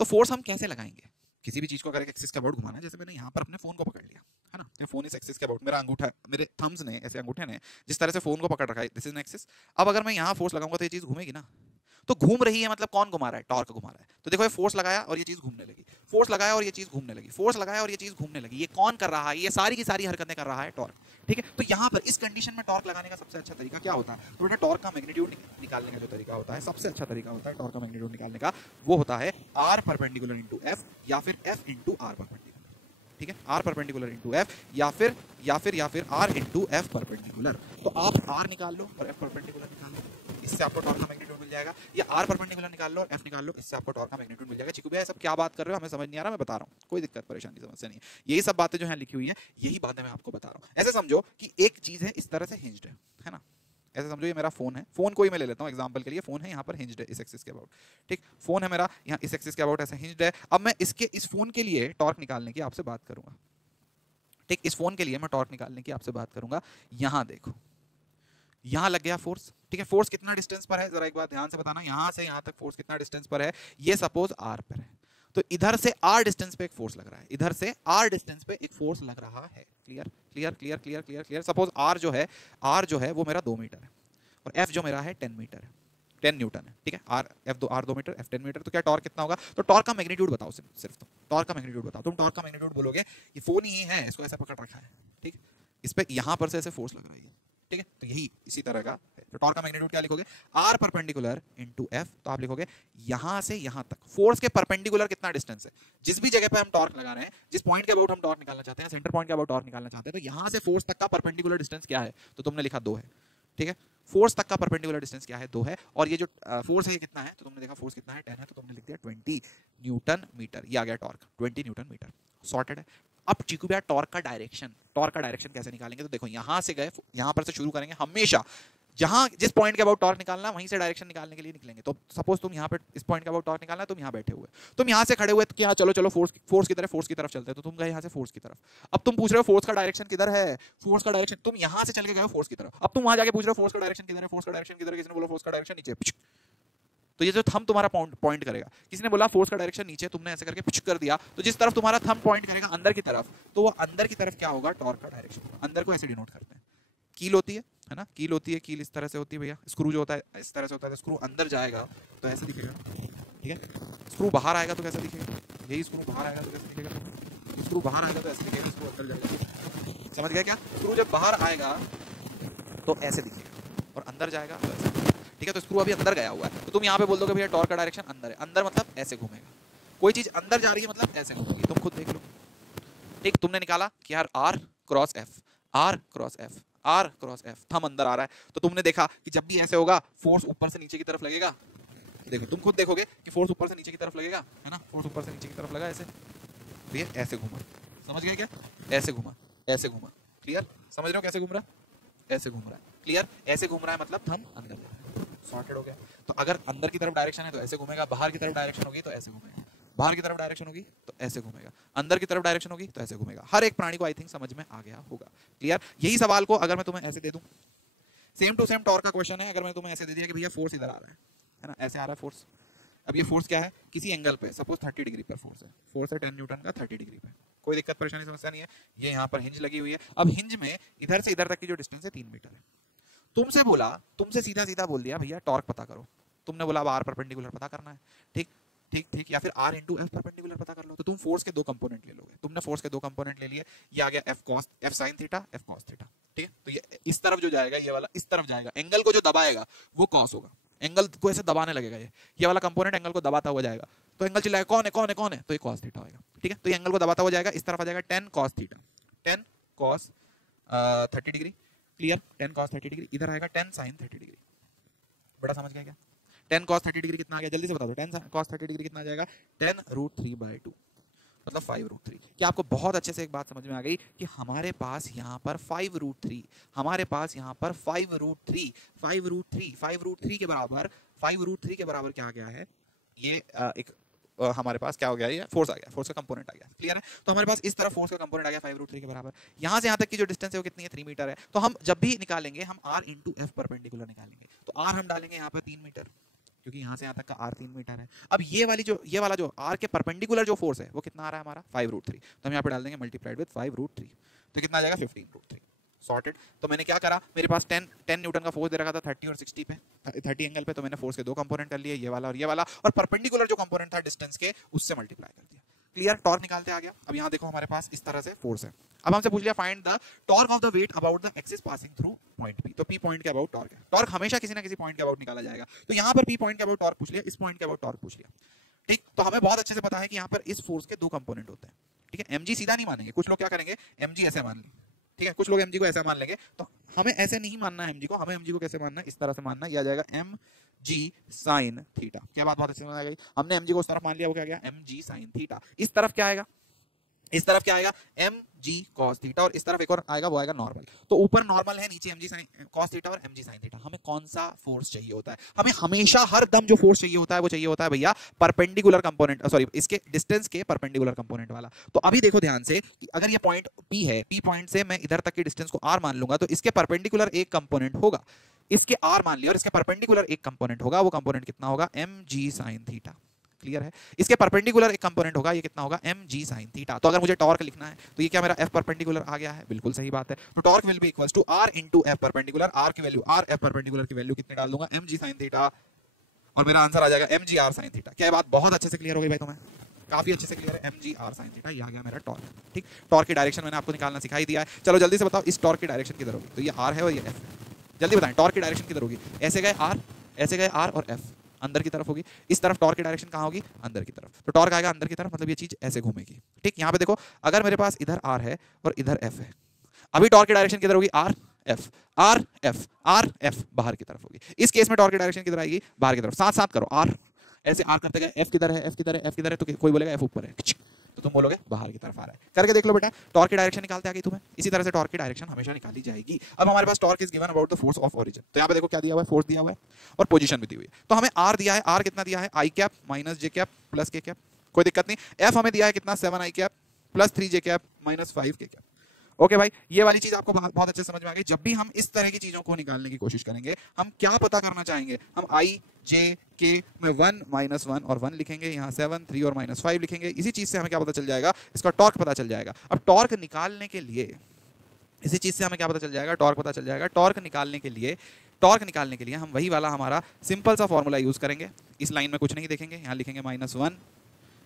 तो फोर्स हम कैसे लगाएंगे? किसी भी चीज को अगर एक एक्सिस के अबाउट घुमाना है, जैसे मैंने यहाँ पर अपने फोन को पकड़ लिया, है ना, फोन इस एक्सिस के अबाउट, मेरा अंगूठा, मेरे थम्स ने, ऐसे अंगूठे ने जिस तरह से फोन को पकड़ रखा है, दिस इज एन एक्सिस। अब अगर मैं यहाँ फोर्स लगाऊंगा तो ये चीज घूमेगी ना, तो घूम रही है, मतलब कौन घुमा रहा है? टॉर्क घुमा रहा है। तो देखो ये फोर्स लगाया और ये चीज घूमने लगी, फोर्स लगाया और ये चीज घूमने लगी, फोर्स लगाया और ये चीज घूमने लगी। ये कौन कर रहा है? ये सारी की सारी हरकतें कर रहा है टॉर्क, ठीक है। तो यहाँ पर इस कंडीशन में टॉर्क लगाने का सबसे अच्छा तरीका क्या होता है? तो बेटा टॉर्क का मैग्नीट्यूड निकालने का जो तरीका होता है, सबसे अच्छा तरीका होता है टॉर्क का मैग्नीट्यूड निकालने का, वो होता है आर परपेंडिकुलर इंटू एफ, या फिर एफ इंटू आर परपेंडिकुलर, ठीक है। आर परपेंडिकुलर इंटू एफ, या फिर आर इंटू एफ परपेंडिकुलर। तो आप आर निकाल लो और एफ परपेंडिकुलर निकाल लो, इससे आपको टॉर्क का मैग्नीट्यूड मिल जाएगा। या आर परपेंडिकुलर निकाल लो और एफ निकाल लो, इससे आपको टॉर्क का मैग्नीट्यूड मिल जाएगा। चिकू भैया सब क्या बात कर रहे हो, हमें समझ नहीं आ रहा, मैं बता रहा हूँ, कोई दिक्कत परेशानी समस्या नहीं है। यही सब बातें जो है लिखी हुई है, यही बातें मैं आपको बता रहा हूँ। ऐसे समझो कि एक चीज है इस तरह से हिंज्ड है ना, ऐसे समझो ये मेरा फोन है, फोन कोई मैं ले लेता हूँ एग्जांपल के लिए, फोन है यहाँ पर हिंज्ड है इस एक्सिस के अबाउट, ठीक, फोन है मेरा यहाँ इस एक्सिस के अबाउट ऐसे हिंज्ड है। अब मैं इस फोन के लिए टॉर्क निकालने की आपसे बात करूंगा, ठीक, इस फोन के लिए मैं टॉर्क निकालने की आपसे बात करूंगा। यहां देखो, यहां लग गया फोर्स, ठीक है। फोर्स कितना डिस्टेंस पर है, जरा एक बात ध्यान से बताना, यहां से यहां तक फोर्स कितना डिस्टेंस पर है? ये सपोज आर पर है, तो इधर से आर डिस्टेंस पे एक फोर्स लग रहा है, इधर से आर डिस्टेंस पे एक फोर्स लग रहा है। Clear clear clear clear clear clear. Suppose R जो है वो मेरा 2 मीटर है और एफ जो मेरा है 10 मीटर है, 10 न्यूटन है, ठीक है। आर 2 मीटर, एफ 10 मीटर, तो क्या टॉर्क कितना होगा? तो टॉर्क का मैग्नीट्यूड बताओ, सिर्फ तुम टॉर्क का मैग्नीट्यूड बताओ। तुम टॉर्क का मैग्नीट्यूड बोलोगे, ये फोन ही है, इसको ऐसे पकड़ रखा है, ठीक, इस पे यहां पर से ऐसे फोर्स लग रही है, ठीक है। तो यही इसी तरह का है। तो टॉर्क का मैग्नीट्यूड क्या लिखोगे? आर परपेंडिकुलर इनटू एफ, तो आप लिखोगे यहां से यहां तक फोर्स के परपेंडिकुलर कितना डिस्टेंस है, जिस भी जगह पे हम टॉर्क लगा रहे हैं, जिस पॉइंट के अबाउट हम टॉर्क निकालना चाहते हैं, सेंटर पॉइंट के अबाउट टॉर्क निकालना चाहते हैं, तो यहां से फोर्स तक का परपेंडिकुलर डिस्टेंस क्या है? तो तुमने लिखा 2 है, ठीक है। फोर्स तक का परपेंडिकुलर डिस्टेंस क्या है? 2 है। और ये जो फोर्स है ये कितना है? तो तुमने देखा फोर्स कितना है, 10 है, तो तुमने लिख दिया 20 न्यूटन मीटर। ये आ गया टॉर्क 20 न्यूटन मीटर, सॉर्टेड है। अब चीकू भैया टॉर्क का डायरेक्शन कैसे निकालेंगे? तो देखो यहां से गए, यहां पर से शुरू करेंगे हमेशा, जहां जिस पॉइंट के अबाउट टॉर्क निकालना वहीं से डायरेक्शन निकालने के लिए निकलेंगे। तो सपोज तुम यहाँ पे इस पॉइंट के अबाउट टॉर्क निकालना है, तुम यहाँ बैठे हुए, तुम यहाँ से खड़े हुए कि हाँ चलो चलो फोर्स की तरफ चलते हैं, तो तुम गए यहाँ से फोर्स की तरफ। अब तुम पूछ रहे हो फोर्स का डायरेक्शन किधर है, फोर्स का डायरेक्शन तुम यहाँ से चल के गए फोर्स की तरफ, अब तुम वहां जाके पूछ रहे हो फोर्स का डायरेक्शन किधर है, फोर्स का डायरेक्शन किधर है, किसने बोला फोर्स का डायरेक्शन नीचे। तो ये जो थंब तुम्हारा पॉइंट करेगा, किसी ने बोला फोर्स का डायरेक्शन नीचे, तुमने ऐसे करके पुश कर दिया, तो जिस तरफ तुम्हारा थंब पॉइंट करेगा अंदर की तरफ, तो वो अंदर की तरफ क्या होगा, टॉर्क का डायरेक्शन। अंदर को ऐसे डिनोट करते हैं, कील होती है ना, कील होती है, कील इस तरह से होती है भैया, स्क्रू जो होता है इस तरह से होता है, स्क्रू अंदर जाएगा तो ऐसे दिखेगा, ठीक है, स्क्रू बाहर आएगा तो कैसा दिखेगा, यही स्क्रू बाहर आएगा तो कैसे दिखेगा, स्क्रू बाहर आएगा तो ऐसे दिखेगा, स्क्रू अंदर जाएगा, समझ गया क्या, स्क्रू जब बाहर आएगा तो ऐसे दिखेगा और अंदर जाएगा तो ऐसे, ठीक है। तो स्क्रू अभी अंदर गया हुआ है, तो तुम यहाँ पे बोल दोगे भैया टॉर्क का डायरेक्शन अंदर है, अंदर मतलब ऐसे घूमेगा, कोई चीज अंदर जा रही है मतलब ऐसे घूमेगी, तुम खुद देख लो, ठीक। तुमने निकाला कि यार R cross F, R cross F, R cross F, thumb अंदर आ रहा है, तो तुमने देखा कि जब भी ऐसे होगा फोर्स ऊपर से नीचे की तरफ लगेगा, देखो तुम खुद देखोगे कि फोर्स ऊपर से नीचे की तरफ लगेगा, है ना, फोर्स ऊपर से नीचे की तरफ लगा ऐसे, तो ये ऐसे घूमा, समझ गए क्या, ऐसे घूमा, ऐसे घूमा, क्लियर, समझ रहे हो कैसे घूम रहा है, ऐसे घूम रहा है, क्लियर, ऐसे घूम रहा है मतलब थंब अंदर, सॉर्टेड हो गया। तो अगर अंदर की तरफ डायरेक्शन है तो ऐसे घूमेगा, बाहर की तरफ डायरेक्शन होगी तो ऐसे घूमेगा, बाहर की तरफ डायरेक्शन होगी तो ऐसे घूमेगा, अंदर की तरफ डायरेक्शन होगी तो ऐसे घूमेगा। हर एक प्राणी को आई थिंक समझ में आ गया होगा, क्लियर। यही सवाल को अगर मैं तुम्हें ऐसे दे दूं, सेम टू सेम टॉर्क का क्वेश्चन है, अगर मैं तुम्हें ऐसे दे दिया कि भैया फोर्स इधर आ रहा है ना, ऐसे आ रहा है फोर्स, अब ये फोर्स क्या है, किसी एंगल पे सपोज 30 डिग्री पर फोर्स है 10 न्यूटन का 30 डिग्री पे, कोई दिक्कत परेशानी समस्या नहीं है। ये यहाँ पर हिंज लगी हुई है, अब हिंज में इधर से इधर तक की जो डिस्टेंस है 3 मीटर है। तुमसे बोला, तुमसे सीधा सीधा बोल दिया भैया टॉर्क पता करो, तुमने बोला अब आर परपेंडिकुलर पता करना है, ठीक ठीक ठीक, या फिर आर इंटू एफ परपेंडिकुलर पता कर लो, तो तुम फोर्स के दो कंपोनेंट ले लोगे, तुमने फोर्स के दो कंपोनेंट ले लिए, ये आ गया F cos F sine theta, F cos theta, ठीक है। तो ये इस तरफ जो जाएगा, ये वाला इस तरफ जाएगा, एंगल को जो दबाएगा वो कॉस होगा, एंगल को ऐसे दबाने लगेगा, ये वाला कंपोनेंट एंगल को दबाता हुआ जाएगा, तो एंगल चिल्लाएगा कौन है कौन है कौन है, तो ये कॉस थीटा होगा, ठीक है। तो ये एंगल को दबाता हुआ जाएगा, इस तरफ आ जाएगा 10 cos theta, 10 cos 30 degree, clear, 10 cos 30 degree, इधर आएगा 10 sin 30 डिग्री, बड़ा समझ गया क्या, 10 cos 30 डिग्री कितना आ गया, जल्दी से बता दो, 10 cos 30 डिग्री कितना आ जाएगा, 10√3/2 मतलब 5√3। क्या आपको बहुत अच्छे से एक बात समझ में आ गई कि हमारे पास यहाँ पर 5√3, हमारे पास यहाँ पर 5√3 के बराबर, 5√3 के बराबर क्या आ गया है, ये एक हमारे पास क्या हो गया, ये फोर्स आ गया, फोर्स का कंपोनेंट आ गया, क्लियर है। तो हमारे पास इस तरफ फोर्स का कंपोनेंट आ गया 5√3 के बराबर, यहाँ से यहाँ तक की जो डिस्टेंस है वो कितनी है, 3 मीटर है। तो हम जब भी निकालेंगे हम r इंटू एफ परपेंडिकुलर निकालेंगे, तो r हम डालेंगे यहाँ पे 3 मीटर, क्योंकि यहाँ से यहाँ तक का r 3 मीटर है। अब ये वाला जो r के परपेंडिकुलर जो फोर्स है वो कितना आ रहा है हमारा 5√3, तो हम यहाँ पे डाल देंगे मल्टीप्लाइड विद 5√3, तो कितना आ जाएगा 15√3, सॉर्टेड। तो मैंने क्या करा, मेरे पास 10 न्यूटन का फोर्स दे रखा था 30 और 60 पे, 30 एंगल पे, तो मैंने फोर्स के दो कंपोनेंट कर लिए, ये वाला और परपेंडिकुलर जो कंपोनेंट था डिस्टेंस के उससे मल्टीप्लाई कर दिया, क्लियर, टॉर्क निकालते आ गया। अब यहाँ देखो हमारे पास इस तरह से फोर्स है, अब हमसे पूछ लिया find the torque of the weight about the axis passing through point P, तो P पॉइंट के अबाउट टॉर्क है, टॉर्क हमेशा किसी ना किसी पॉइंट के अबाउट निकाला जाएगा, तो यहाँ पर P पॉइंट के अबाउट टॉर्क पूछ लिया, इस पॉइंट के अबाउट टॉर्क पूछ लिया, ठीक। तो हमें बहुत अच्छे से पता है कि यहाँ पर इस फोर्स के दो कंपोनेंट होते हैं, ठीक है। mg सीधा नहीं मानेंगे, कुछ लोग क्या करेंगे mg ऐसे मान लेंगे, ठीक है, कुछ लोग mg को ऐसे मान लेंगे, तो हमें ऐसे नहीं मानना है mg को, हमें mg को कैसे मानना है, इस तरह से मानना है, यह आ जाएगा mg sin थीटा। क्या बात बहुत अच्छे से आ गई, हमने mg को उस तरफ मान लिया, वो क्या गया mg sin थीटा, इस तरफ क्या आएगा, इस तरफ क्या आएगा mg cos थीटा, और इस तरफ एक और आएगा वो आएगा नॉर्मल, तो ऊपर नॉर्मल है, नीचे mg sin cos थीटा और mg sin थीटा। हमें कौन सा फोर्स चाहिए होता है, हमें हमेशा हर दम जो फोर्स चाहिए होता है वो चाहिए होता है भैया परपेंडिकुलर कंपोनेंट, सॉरी इसके डिस्टेंस के परपेंडिकुलर कंपोनेंट वाला। तो अभी देखो ध्यान से कि अगर ये पॉइंट P है, P पॉइंट से मैं इधर तक की डिस्टेंस को r मान लूंगा, तो इसके परपेंडिकुलर एक कंपोनेंट होगा, इसके r मान लिया, और इसके परपेंडिकुलर एक कंपोनेंट होगा, वो कंपोनेंट कितना होगा mg sin थीटा, क्लियर है। इसके परपेंडिकुलर एक कंपोनेंट होगा, ये कितना होगा mg sin थीटा। तो अगर मुझे टॉर्क लिखना है तो ये क्या मेरा f परपेंडिकुलर आ गया है, बिल्कुल सही बात है। तो torque will be equals to r into F perpendicular, r की वैल्यू r f परपेंडिकुलर की वैल्यू कितने डाल दूंगा mg sin थीटा, और मेरा आंसर आ जाएगा mg r sin थीटा। क्या बात बहुत अच्छे से क्लियर हो गई भाई, तुम्हें काफी अच्छे से क्लियर है, mg r sin थीटा, ये आ गया मेरा टॉर्क, ठीक। टॉर्क की डायरेक्शन मैंने आपको निकालना सिखाई दिया है, चलो जल्दी से बताओ इस टॉर्क की डायरेक्शन किधर होगी, तो ये r है और ये f है, जल्दी बताएं टॉर्क की डायरेक्शन किधर होगी, ऐसे गए r, ऐसे गए r, और f अंदर की तरफ होगी, इस तरफ टॉर्क की डायरेक्शन कहाँ होगी, अंदर की तरफ, तो टॉर्क आएगा अंदर की तरफ, मतलब ये चीज ऐसे घूमेगी, ठीक। यहाँ पे देखो अगर मेरे पास इधर r है और इधर f है, अभी टॉर्क की डायरेक्शन किधर होगी, r f r f r f बाहर की तरफ होगी। इस केस में टॉर्क की डायरेक्शन किधर आएगी, बाहर की तरफ। साथ साथ करो, r ऐसे r करते गए, f किधर है, f किधर है, f किधर है, तो कोई बोलेगा f ऊपर है, तो तुम बोलोगे बाहर की तरफ आ रहा है। करके देख लो बेटा, टॉर्क की डायरेक्शन निकालते आ गई तुम्हें। इसी तरह से टॉर्क की डायरेक्शन हमेशा निकाली जाएगी। अब हमारे पास torque is given about the force of origin. तो यहाँ पे देखो क्या दिया हुआ है, फोर्स दिया हुआ है और पोजीशन भी दी हुई है। तो हमें आर दिया है, आर कितना दिया है, आई कैप माइनस जे कैप प्लस के कैप, कोई दिक्कत नहीं। एफ हमें दिया है कितना, 7 आई कैप प्लस 3 जे कैप माइनस 5 के कैप। ओके भाई, ये वाली चीज आपको बहुत अच्छे से समझ में आ गई। जब भी हम इस तरह की चीजों को निकालने की कोशिश करेंगे, हम क्या पता करना चाहेंगे, हम आई जे के में 1 माइनस 1 और 1 लिखेंगे, यहाँ 7 3 और माइनस 5 लिखेंगे। इसी चीज से हमें क्या पता चल जाएगा, इसका टॉर्क पता चल जाएगा। अब टॉर्क निकालने के लिए इसी चीज से हमें क्या पता चल जाएगा, टॉर्क पता चल जाएगा। टॉर्क निकालने के लिए हम वही वाला हमारा सिंपल सा फॉर्मूला यूज करेंगे। इस लाइन में कुछ नहीं देखेंगे, यहाँ लिखेंगे -1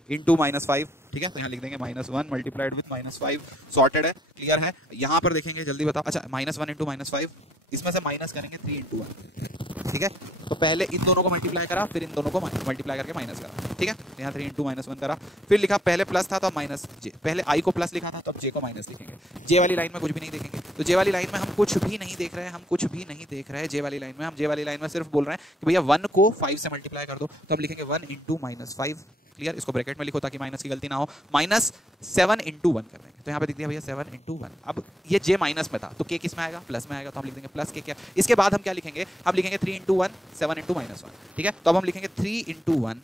इंटू -5, ठीक है। तो यहाँ लिख देंगे -1 मल्टीप्लाइड विथ -5, सॉर्टेड है, क्लियर है। यहाँ पर देखेंगे, जल्दी बताओ, अच्छा -1 इंटू -5, इसमें से माइनस करेंगे 3 इंटू 1, ठीक है। तो पहले इन दोनों को मल्टीप्लाई करा, फिर इन दोनों को मल्टीप्लाई करके माइनस करा, ठीक है। तो यहाँ 3 इंटू -1 करा, फिर लिखा, पहले प्लस था तो अब माइनस जे, पहले आई को प्लस लिखा था तो अब जे को माइनस लिखेंगे। जे वाली लाइन में कुछ भी नहीं देखेंगे, तो जे वाली लाइन में हम कुछ भी नहीं देख रहे हैं, हम कुछ भी नहीं देख रहे हैं जे वाली लाइन में। हम जे वाली लाइन में सिर्फ बोल रहे हैं कि भैया 1 को 5 से मल्टीप्लाई कर दो, तो अब लिखेंगे 1 इंटू -5, क्लियर। इसको ब्रैकेट में लिखो ताकि माइनस की गलती ना हो, -7 इंटू 1 कर देंगे। तो यहाँ पे दिख दिया भैया 7 इंटू 1। अब ये जे माइनस में था तो के किस में आएगा, प्लस में आएगा, तो हम लिख देंगे प्लस के क्या। इसके बाद हम क्या लिखेंगे, हम लिखेंगे 3 इंटू 1 7 इंटू -1, ठीक है। तो अब हम लिखेंगे 3 इंटू 1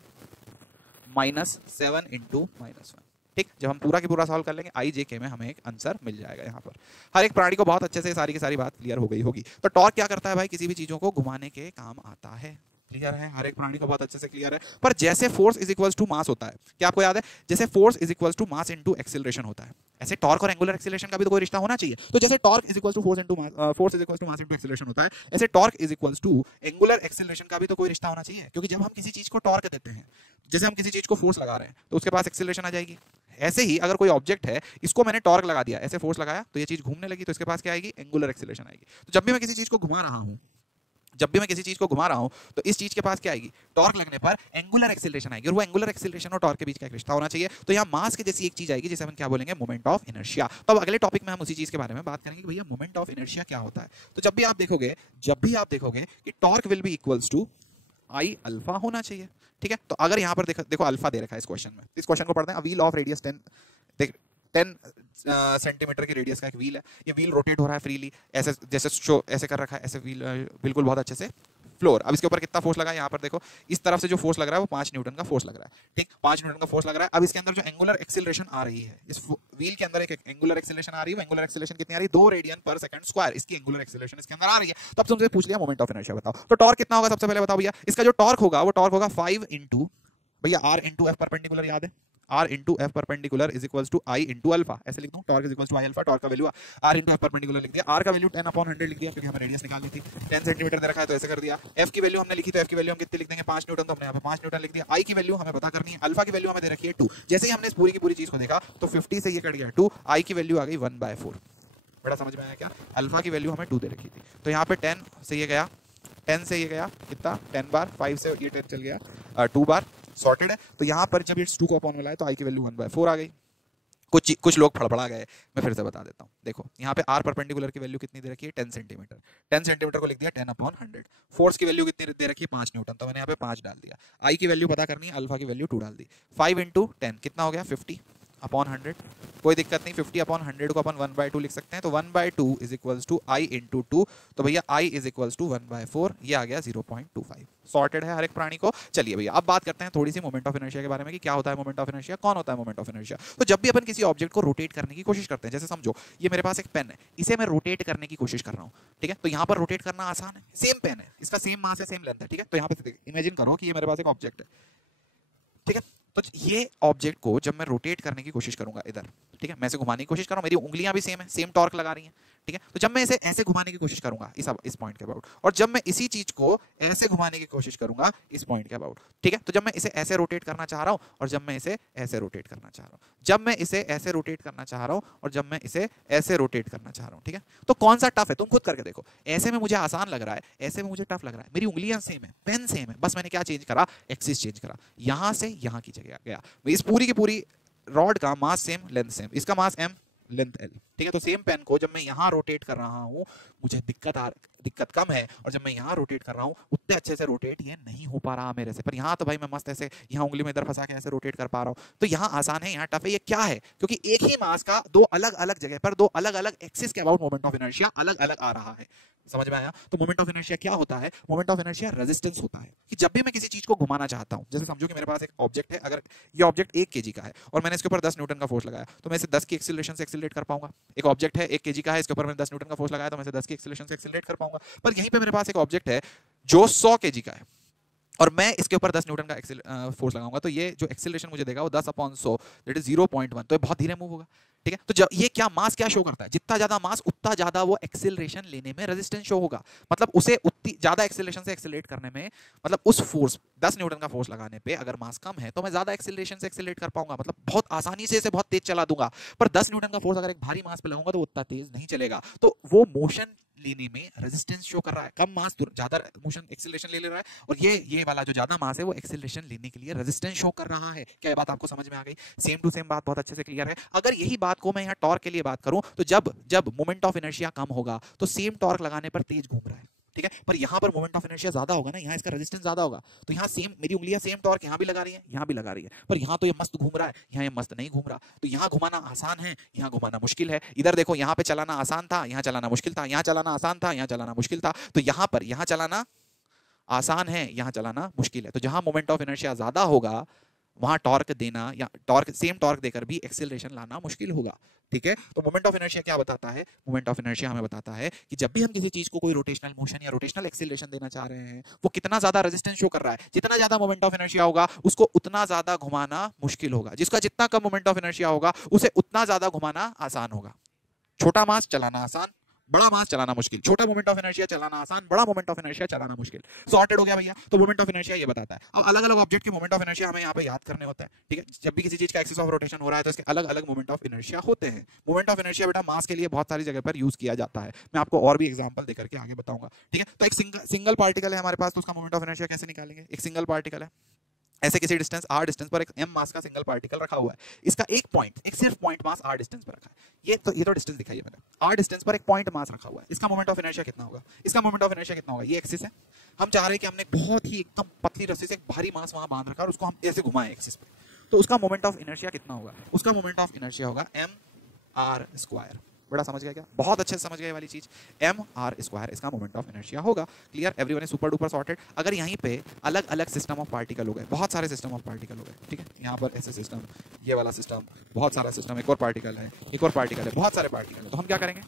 -7 इंटू -1, ठीक। जब हम पूरा की पूरा सॉल्व कर लेंगे, आई जे के में हमें एक आंसर मिल जाएगा। यहाँ पर हर एक प्राणी को बहुत अच्छे से सारी की सारी बात क्लियर हो गई होगी। तो टॉर्क क्या करता है भाई, किसी भी चीजों को घुमाने के काम आता है, क्लियर है, हर एक प्राणी को बहुत अच्छे से क्लियर है। पर जैसे force is equals to mass होता है, क्या आपको याद है, जैसे force is equals to mass into acceleration होता है, ऐसे टॉर्क और एंगुलर एक्सीलरेशन का भी तो कोई रिश्ता होना चाहिए। तो जैसे torque is equals to force into mass, force is equals to mass into acceleration होता है, ऐसे torque is equals to angular acceleration का भी तो कोई रिश्ता होना चाहिए। क्योंकि जब हम किसी चीज को टॉर्क देते हैं, जैसे हम किसी चीज को फोर्स लगा रहे हैं तो उसके पास एक्सीलरेशन आ जाएगी। ऐसे ही अगर कोई ऑब्जेक्ट है, इसको मैंने टॉर्क लगा दिया, ऐसे फोर्स लगाया तो ये चीज घूमने लगी, तो इसके पास क्या आएगी, एंगुलर एक्सीलरेशन आएगी। तो जब भी मैं किसी चीज को घुमा रहा हूं, तो इस चीज के पास क्या आएगी, टॉर्क लगने पर एंगुलर एक्सीलरेशन आएगी। और वो एंगुलर एक्सीलरेशन और टॉर्क के बीच का एक रिश्ता होना चाहिए। तो यहाँ मास के जैसी एक चीज आएगी जिसे हम क्या बोलेंगे, मोमेंट ऑफ इनर्शिया। तो अब अगले टॉपिक में हम उसी चीज के बारे में बात करेंगे कि भैया मोमेंट ऑफ इनर्शिया क्या होता है। तो जब भी आप देखोगे कि torque will be equals to I alpha होना चाहिए, ठीक है। तो अगर यहाँ पर देखो अल्फा दे रखा है इस क्वेश्चन में, इस क्वेश्चन को पढ़ते हैं। व्हील ऑफ रेडियस 10 सेंटीमीटर की रेडियस का एक व्हील है, ये व्हील रोटेट हो रहा है फ्रीली, ऐसे जैसे ऐसे कर रखा है, ऐसे व्हील बिल्कुल बहुत अच्छे से फ्लोर। अब इसके ऊपर कितना फोर्स लगा है, यहाँ पर देखो, इस तरफ से जो फोर्स लग रहा है वो 5 न्यूटन का फोर्स लग रहा है, ठीक, 5 न्यूटन का फोर्स लग रहा है। अब इसके अंदर जो एंगुलर एक्सीलरेशन आ रही है, इस व्हील के अंदर एक एंगुलर एक्सीलरेशन आ रही है। एंगुलर एक्सीलरेशन कितनी आ रही है, 2 रेडियन पर सेकंड स्क्वायर, इसकी एंगुलर एक्सीलरेशन इसके अंदर आ रही है। तो अब तुमसे पूछ लिया मोमेंट ऑफ इनर्शिया बताओ, तो टॉर्क कितना होगा, सबसे पहले बताओ भैया। इसका जो टॉर्क होगा वो टॉर्क होगा 5 इंटू, भैया आर इंटू एफ परपेंडिकुलर याद है, R into F perpendicular is equals to I into alpha, ऐसे लिख दूं, torque is equals to I alpha, torque का value R into F perpendicular लिख दिया। आर का वैल्यू 10/100 लिख दिया क्योंकि हमें रेडियस निकालनी थी, 10 सेंटीमीटर दे रखा है तो ऐसे कर दिया। एफ की वैल्यू हमने लिखी, तो एफ की वैल्यू हम कितनी लिख देंगे, 5 न्यूटन, तो हमने यहाँ पे 5 न्यूटन लिख दिया। आई की वैल्यू हमें पता करनी है, अल्फा की वैल्यू हमें दे रखी है 2। जैसे ही हमने इस पूरी की पूरी चीज को देखा तो 50 से ये कट गया 2, आई की वैल्यू आ गई 1/4। बड़ा समझ में आया क्या, अल्फा की वैल्यू हमें 2 दे रखी थी, तो यहाँ पे 10 से ये गया, 10 से ये गया कितना, 10 बार, 5 से ये 10 चल गया 2 बार, सॉर्टेड है। तो यहाँ पर जब इट्स 2 को अपॉन वाला है तो आई की वैल्यू 1/4 आ गई। कुछ लोग फड़फड़ा गए, मैं फिर से बता देता हूँ। देखो यहाँ पे आर परपेंडिकुलर की वैल्यू कितनी दे रखी है, 10 सेंटीमीटर, 10 सेंटीमीटर को लिख दिया 10/100। फोर्स की वैल्यू कितनी दे रखी है, 5 न्यूटन, तो मैंने यहाँ पे 5 डाल दिया। आई की वैल्यू पता करनी है, अल्फा की वैल्यू 2 डाल दी। 5 इंटू 10 कितना हो गया, 50/100, कोई दिक्कत नहीं, 50/100 को अपन 1/2 लिख सकते हैं। तो 1/2 is equals to I into 2, तो भैया आई इज इक्वल्स टू 1/4, ये आ गया 0.25। सॉर्टेड है हर एक प्राणी को। चलिए भैया अब बात करते हैं थोड़ी सी मोमेंट ऑफ इनर्शिया के बारे में कि क्या होता है मोमेंट ऑफ इनर्शिया, कौन होता है मोमेंट ऑफ इनर्शिया। तो जब भी अपन किसी ऑब्जेक्ट को रोटेट करने की कोशिश करते हैं, जैसे समझो ये मेरे पास एक पेन है, इसे मैं रोटेट करने की कोशिश कर रहा हूँ, ठीक है। तो यहाँ पर रोटेट करना आसान है, सेम पेन है, इसका सेम मास है, सेम लेंथ है, ठीक है। तो यहाँ पे इमेजिन करो कि ये मेरे पास एक ऑब्जेक्ट है, ठीक है। तो ये ऑब्जेक्ट को जब मैं रोटेट करने की कोशिश करूंगा इधर, ठीक है, मैं इसे घुमाने की कोशिश कर रहा हूं, मेरी उंगलियां भी सेम है, सेम टॉर्क लगा रही हैं, ठीक है। तो जब मैं इसे ऐसे घुमाने की कोशिश करूंगा इस पॉइंट के अबाउट, और जब मैं इसी चीज को ऐसे घुमाने की कोशिश करूंगा इस पॉइंट के अबाउट, ठीक है। तो जब मैं इसे ऐसे रोटेट करना चाह रहा हूं और जब मैं इसे ऐसे रोटेट करना चाह रहा हूं, जब मैं इसे ऐसे रोटेट करना चाह रहा हूं और जब मैं इसे ऐसे रोटेट करना चाह रहा हूं, ठीक है। तो कौन सा टफ है, तुम खुद करके देखो। ऐसे में मुझे आसान लग रहा है, ऐसे में मुझे टफ लग रहा है। मेरी उंगलियां सेम है, पेन सेम है, बस मैंने क्या चेंज करा, एक्सिस चेंज करा, यहां से यहां की जगह गया। इस पूरी की पूरी रॉड का मास सेम, लेंथ सेम, इसका मास m, लेंथ L, ठीक है। तो सेम पेन को जब मैं यहाँ रोटेट कर रहा हूँ मुझे दिक्कत कम है, और जब मैं यहाँ रोटेट कर रहा हूँ उतने अच्छे से रोटेट ये नहीं हो पा रहा मेरे से। पर यहाँ तो भाई मैं मस्त ऐसे यहाँ उंगली में इधर फंसा के ऐसे रोटेट कर पा रहा हूँ। तो यहाँ आसान है, यहाँ टफ है। ये क्या है? क्योंकि एक ही मास का दो अलग अलग जगह पर दो अलग अलग एक्सिस के अबाउट मोमेंट ऑफ इनर्शिया अलग अलग आ रहा है। समझ में आया? तो मोमेंट ऑफ इनर्शिया क्या होता है? मोमेंट ऑफ इनर्शिया रेजिस्टेंस होता है कि जब भी मैं किसी चीज को घुमाना चाहता हूं, जैसे समझो कि मेरे पास एक ऑब्जेक्ट है, अगर ये ऑब्जेक्ट 1 kg का है और मैंने इसके ऊपर 10 न्यूटन का फोर्स लगाया तो मैं इसे 10 की एक्सीलरेशन से एक्सीलरेट कर पाऊंगा। एक ऑब्जेक्ट है 1 kg का है, इसके ऊपर मैंने 10 न्यूटन का फोर्स लगाया तो मैं इसे 10 की एक्सीलरेशन से एक्सीलरेट कर पाऊंगा। पर यहीं पे मेरे पास एक ऑब्जेक्ट है जो 100 kg का है और मैं इसके ऊपर 10 न्यूटन का फोर्स लगाऊंगा तो ये जो एक्सीलरेशन मुझे देगा वो 10/100 दैट इज 0.1, तो ये बहुत धीरे मूव होगा, ठीक है। तो जब ये क्या मास क्या शो करता है? जितना ज्यादा मास उतना ज्यादा वो एक्सीलरेशन लेने में रेजिस्टेंस शो होगा, मतलब उसे उतनी ज्यादा एक्सीलरेशन से एक्सीलरेट करने में, मतलब उस फोर्स 10 न्यूटन का फोर्स लगाने पे अगर मास कम है तो मैं ज्यादा एक्सीलरेशन से एक्सीलरेट कर पाऊंगा, मतलब बहुत आसानी से इसे बहुत तेज चला दूंगा। पर 10 न्यूटन का फोर्स अगर एक भारी मास पे लगाऊंगा तो उतना तेज नहीं चलेगा, तो वो मोशन लेने में रेजिस्टेंस शो कर रहा है। कम मास ज्यादा मोशन एक्सीलरेशन ले रहा है, और ये वाला जो ज्यादा मास है वो एक्सीलरेशन लेने के लिए रेजिस्टेंस शो कर रहा है। क्या ये बात आपको समझ में आ गई? सेम टू सेम बात बहुत अच्छे से क्लियर है। अगर यही बात को मैं यहाँ टॉर्क के लिए बात करूं तो जब मोमेंट ऑफ इनर्शिया कम होगा तो सेम टॉर्क लगाने पर तेज घूम रहा है, ठीक है। पर यहाँ पर मोमेंट ऑफ इनर्शिया ज्यादा होगा ना, यहाँ इसका रेजिस्टेंस ज्यादा होगा, तो यहाँ सेम मेरी उंगलियां सेम टॉर्क यहाँ भी लगा रही है, यहाँ भी लगा रही है, पर यहाँ तो ये मस्त घूम रहा है, यहाँ ये मस्त नहीं घूम रहा। तो यहाँ घुमाना आसान है, यहाँ घुमाना मुश्किल है। इधर देखो, यहाँ पे चलाना आसान था, यहाँ चलाना मुश्किल था, यहाँ चलाना आसान था, यहाँ चलाना मुश्किल था। तो यहाँ पर यहाँ चलाना आसान है, यहाँ चलाना मुश्किल है। तो जहाँ मोमेंट ऑफ इनर्शिया ज्यादा होगा वहां टॉर्क देना या सेम टॉर्क देकर भी एक्सीलरेशन लाना मुश्किल होगा, ठीक है। तो मोमेंट ऑफ इनर्शिया क्या बताता है? मोमेंट ऑफ इनर्शिया हमें बताता है कि जब भी हम किसी चीज को कोई रोटेशनल मोशन या रोटेशनल एक्सीलरेशन देना चाह रहे हैं वो कितना ज्यादा रेजिस्टेंस शो कर रहा है। जितना ज्यादा मोमेंट ऑफ इनर्शिया होगा उसको उतना ज्यादा घुमाना मुश्किल होगा, जिसका जितना कम मोमेंट ऑफ इनर्शिया होगा उसे उतना ज्यादा घुमाना आसान होगा। छोटा मास चलाना आसान, बड़ा मास चलाना मुश्किल। छोटा मोमेंट ऑफ इनर्शिया चलाना आसान, बड़ा मोमेंट ऑफ इनर्शिया चलाना मुश्किल। सॉर्टेड हो गया भैया। तो मोमेंट ऑफ इनर्शिया ये बताता है। अब अलग अलग ऑब्जेक्ट के मोमेंट ऑफ इनर्शिया हमें यहाँ पे याद करने होता है, ठीक है। जब भी किसी चीज का एक्सिस ऑफ रोटेशन हो रहा है तो इसके अलग अलग मोमेंट ऑफ इनर्शिया होते हैं। मोमेंट ऑफ इनर्शिया बेटा मास के लिए बहुत सारी जगह पर यूज किया जाता है, मैं आपको और भी एग्जांपल देकर के आगे बताऊंगा, ठीक है। तो एक सिंगल पार्टिकल है हमारे पास, तो उसका मोमेंट ऑफ इनर्शिया कैसे निकालेंगे? एक सिंगल पार्टिकल है, ऐसे किसी डिस्टेंस r डिस्टेंस पर एक m मास का सिंगल पार्टिकल रखा हुआ है, इसका एक सिर्फ पॉइंट मास r डिस्टेंस पर रखा है। ये तो डिस्टेंस दिखाई है मैंने, r डिस्टेंस पर एक पॉइंट मास रखा हुआ है। इसका मोमेंट ऑफ इनर्शिया कितना होगा? इसका मोमेंट ऑफ इनर्शिया कितना होगा? ये एक्सिस है, हम चाह रहे हैं कि हमने बहुत ही एकदम पतली रस्सी से एक भारी मास वहां बांध रखा और उसको हम ऐसे घुमाएं एक्सिस पे, तो उसका मोमेंट ऑफ इनर्शिया कितना होगा? उसका मोमेंट ऑफ इनर्शिया होगा mr²। बड़ा समझ गया क्या? बहुत अच्छे से समझ गए वाली चीज, mr² इसका मोमेंट ऑफ इनर्शिया होगा। Clear? Everyone is super duper sorted. अगर यहीं पे अलग अलग सिस्टम ऑफ पार्टिकल हो गए, बहुत सारे सिस्टम ऑफ पार्टिकल हो गए, ठीक है, यहाँ पर ऐसे सिस्टम, ये वाला सिस्टम, बहुत सारा सिस्टम, एक और पार्टिकल है, एक और पार्टिकल है, बहुत सारे पार्टिकल है, तो हम क्या करेंगे?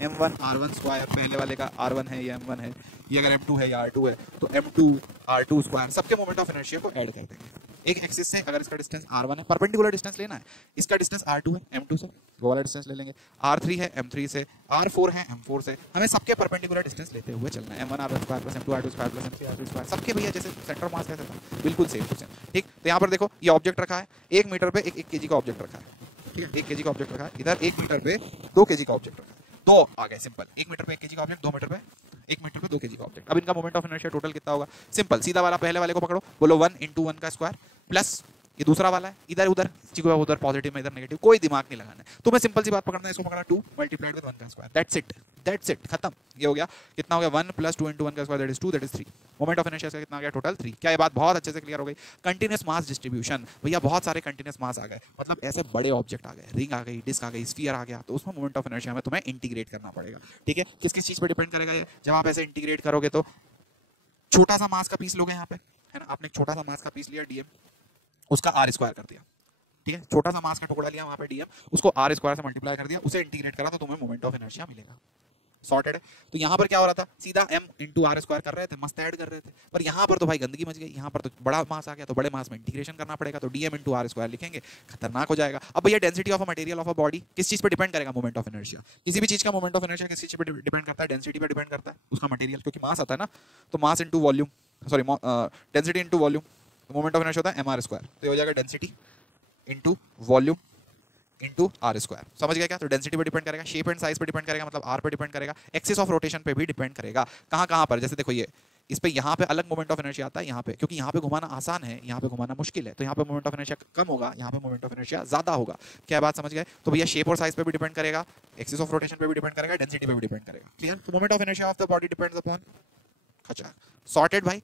m1 r1², पहले वाले का r1 है, ये m1 है, ये अगर m2 है या r2 है तो m2 r2², सबके मोमेंट ऑफ इनर्शिया को ऐड कर देंगे। एक एक्सिस से अगर इसका डिस्टेंस r1 है, परपेंडिकुलर डिस्टेंस लेना है, इसका डिस्टेंस r2 है m2 से, वो वाला डिस्टेंस ले लेंगे, r3 है m3 से, r4 है m4 से, हमें सबके परपेंडिकुलर डिस्टेंस लेते हुए चलना है। m1 r1² + m2 r2² + m3 r3², सबके भैया जैसे सेंटर मास कैसे था, बिल्कुल सेम टू सेम, ठीक। तो यहाँ पर देखो ये ऑब्जेक्ट रखा है, 1 मीटर पे 1 kg का ऑब्जेक्ट रखा है, ठीक है, 1 kg का ऑब्जेक्ट रखा है, इधर 1 मीटर पे 2 kg का ऑब्जेक्ट रखा है, दो आ गए सिंपल। 1 मीटर पे 1 kg का ऑब्जेक्ट, 2 मीटर पे 1 मीटर पे 2 kg का ऑब्जेक्ट। अब इनका मोमेंट ऑफ इनर्शिया टोटल कितना होगा? सिंपल, सीधा वाला पहले वाले को पकड़ो, बोलो 1 × 1 का स्क्वायर प्लस ये दूसरा वाला है, इधर उधर उधर पॉजिटिव में इधर नेगेटिव, कोई दिमाग नहीं लगाना है तुम्हें, सिंपल सी बात पकड़ना है, इसको पकड़ना 2 × 1 का स्क्वायर, दैट्स इट, खत्म। ये हो गया, कितना हो गया? 1 + 2 × 1 का square that is 2, that is 3। Moment of inertia का कितना आ गया? टोटल 3। क्या ये बात बहुत अच्छे से क्लियर हो गई? कंटीन्यूअस मास डिस्ट्रीब्यूशन, भैया बहुत सारे कंटीन्यूअस मास आ गए, मतलब ऐसे बड़े ऑब्जेक्ट आ गए, रिंग आ गई, डिस्क आ गई, स्फीयर आ गया, तो उसमें मोमेंट ऑफ इनर्शिया में तुम्हें इंटीग्रेट करना पड़ेगा, ठीक है। किस किस चीज पर डिपेंड करेगा ये? जब आप ऐसे इंटीग्रेट करोगे तो छोटा सा मास का पीस लोगे यहाँ पे, है ना, आपने एक छोटा सा मास का पीस लिया dm, उसका r² कर दिया, ठीक है, छोटा सा मास का टुकड़ा लिया वहां पे dm, उसको r² से मल्टीप्लाई कर दिया, उसे इंटीग्रेट करा तो तुम्हें मोमेंट ऑफ इनर्शिया मिलेगा। सॉर्टेड है। तो यहाँ पर क्या हो रहा था? सीधा m × r² कर रहे थे, मस्त ऐड कर रहे थे, पर यहाँ पर तो भाई गंदगी मच गई, यहाँ पर तो बड़ा मास आ गया, तो बड़े मास में इंटीग्रेशन करना पड़ेगा, तो dm × r² लिखेंगे, खतरनाक हो जाएगा। अब भैया density of a material of a body किस चीज पर डिपेंड करेगा? Moment of inertia. किसी भी चीज का मोमेंट ऑफ इनर्शिया किस चीज पर डिपेंड करता है? डेंसिटी पर डिपेंड करता है, उसका मटेरियल, क्योंकि मास आता है ना, तो mass into volume, sorry density into volume, moment of inertia होता है mr², तो ये हो जाएगा density into volume into r²। समझ गया क्या? तो डेंसिटी पे डिपेंड करेगा, शेप एंड साइज पे डिपेंड करेगा, मतलब r पे डिपेंड करेगा, एक्सिस ऑफ रोटेशन पे भी डिपेंड करेगा। कहाँ कहाँ पर? जैसे देखो ये इस पे यहाँ पे अलग मोमेंट ऑफ इनर्शिया आता है यहाँ पे, क्योंकि यहाँ पे घुमाना आसान है, यहाँ पे घुमाना मुश्किल है, तो यहाँ पे मोमेंट ऑफ इनर्शिया कम होगा, यहाँ पे मोमेंट ऑफ इनर्शिया ज्यादा होगा। क्या बात समझ गए? तो भैया शेप और साइज पे भी डिपेंड करेगा, एक्सिस ऑफ रोटेशन पे भी डिपेंड करेगा, डेंसिटी पे भी डिपेंड करेगा। क्लियर? तो moment of inertia of the body depends upon खचा। सॉर्टेड भाई,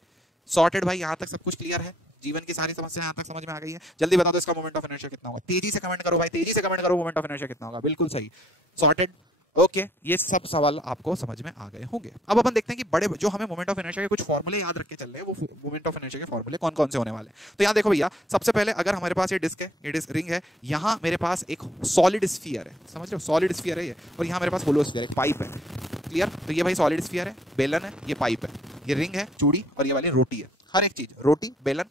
सॉर्टेड भाई, यहाँ तक सब कुछ क्लियर है? जीवन की सारी समस्या यहाँ तक समझ में आ गई है? जल्दी बता दो इसका मोमेंट ऑफ इनर्शिया कितना होगा, तेजी से कमेंट करो भाई, तेजी से कमेंट करो, मोमेंट ऑफ इनर्शिया कितना होगा? बिल्कुल सही, सॉर्टेड। ओके, ये सब सवाल आपको समझ में आ गए होंगे। अब अपन देखते हैं कि बड़े जो हमें मोमेंट ऑफ इनर्शिया के कुछ फॉर्मूले याद रख के चल रहे हैं, वो मोमेंट ऑफ इनर्शिया के फॉर्मूले कौन कौन से होने वाले हैं। तो यहाँ देखो भैया, सबसे पहले अगर हमारे पास ये डिस्क है, ये डिस्क रिंग है, यहाँ मेरे पास एक सॉलिड स्फीयर है, समझ रहे हो, सॉलिड स्फीयर है ये, और यहाँ मेरे पास होलो स्फीयर, एक पाइप है। क्लियर? तो ये भाई सॉलिड स्फीयर है, बेलन है, ये पाइप है, ये रिंग है, चूड़ी, और ये वाली रोटी है। हर एक चीज, रोटी, बेलन,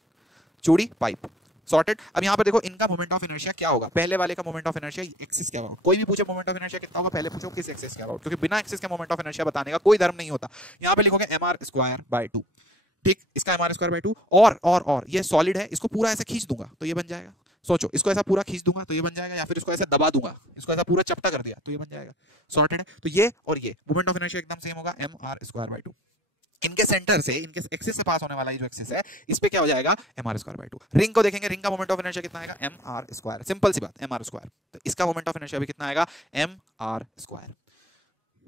चूड़ी, पाइप, सॉर्टेड। अब यहाँ पर देखो इनका मोमेंट ऑफ इनर्शिया क्या होगा। पहले वाले का मोमेंट ऑफ इनर्शिया एक्सिस के अबाउट, कोई भी पूछे मोमेंट ऑफ इनर्शिया कितना होगा, पहले पूछो किस एक्सिस के अबाउट, क्योंकि बिना एक्सिस के मोमेंट ऑफ इनर्शिया बताने का कोई धर्म नहीं होता। यहाँ पे लिखोगे mr²/2, ठीक, इसका mr²/2, और ये सॉलिड है, इसको पूरा ऐसे खींच दूंगा तो ये बन जाएगा। सोचो, इसको ऐसा पूरा खींच दूंगा तो ये बन जाएगा, या फिर इसको ऐसे दबा दूंगा, इसको ऐसा पूरा चपटा कर दिया तो ये बन जाएगा। सॉर्टेड है। तो ये और ये मोमेंट ऑफ इनर्शिया एकदम सेम होगा, mr²/2। इनके सेंटर से, इनके एक्सिस से पास होने वाला ये जो एक्सिस है, इस पे क्या हो जाएगा, mr²/2। रिंग को देखेंगे, रिंग का मोमेंट ऑफ इनर्शिया कितना आएगा, mr², सिंपल सी बात, mr²। तो इसका मोमेंट ऑफ इनर्शिया भी कितना आएगा, mr²।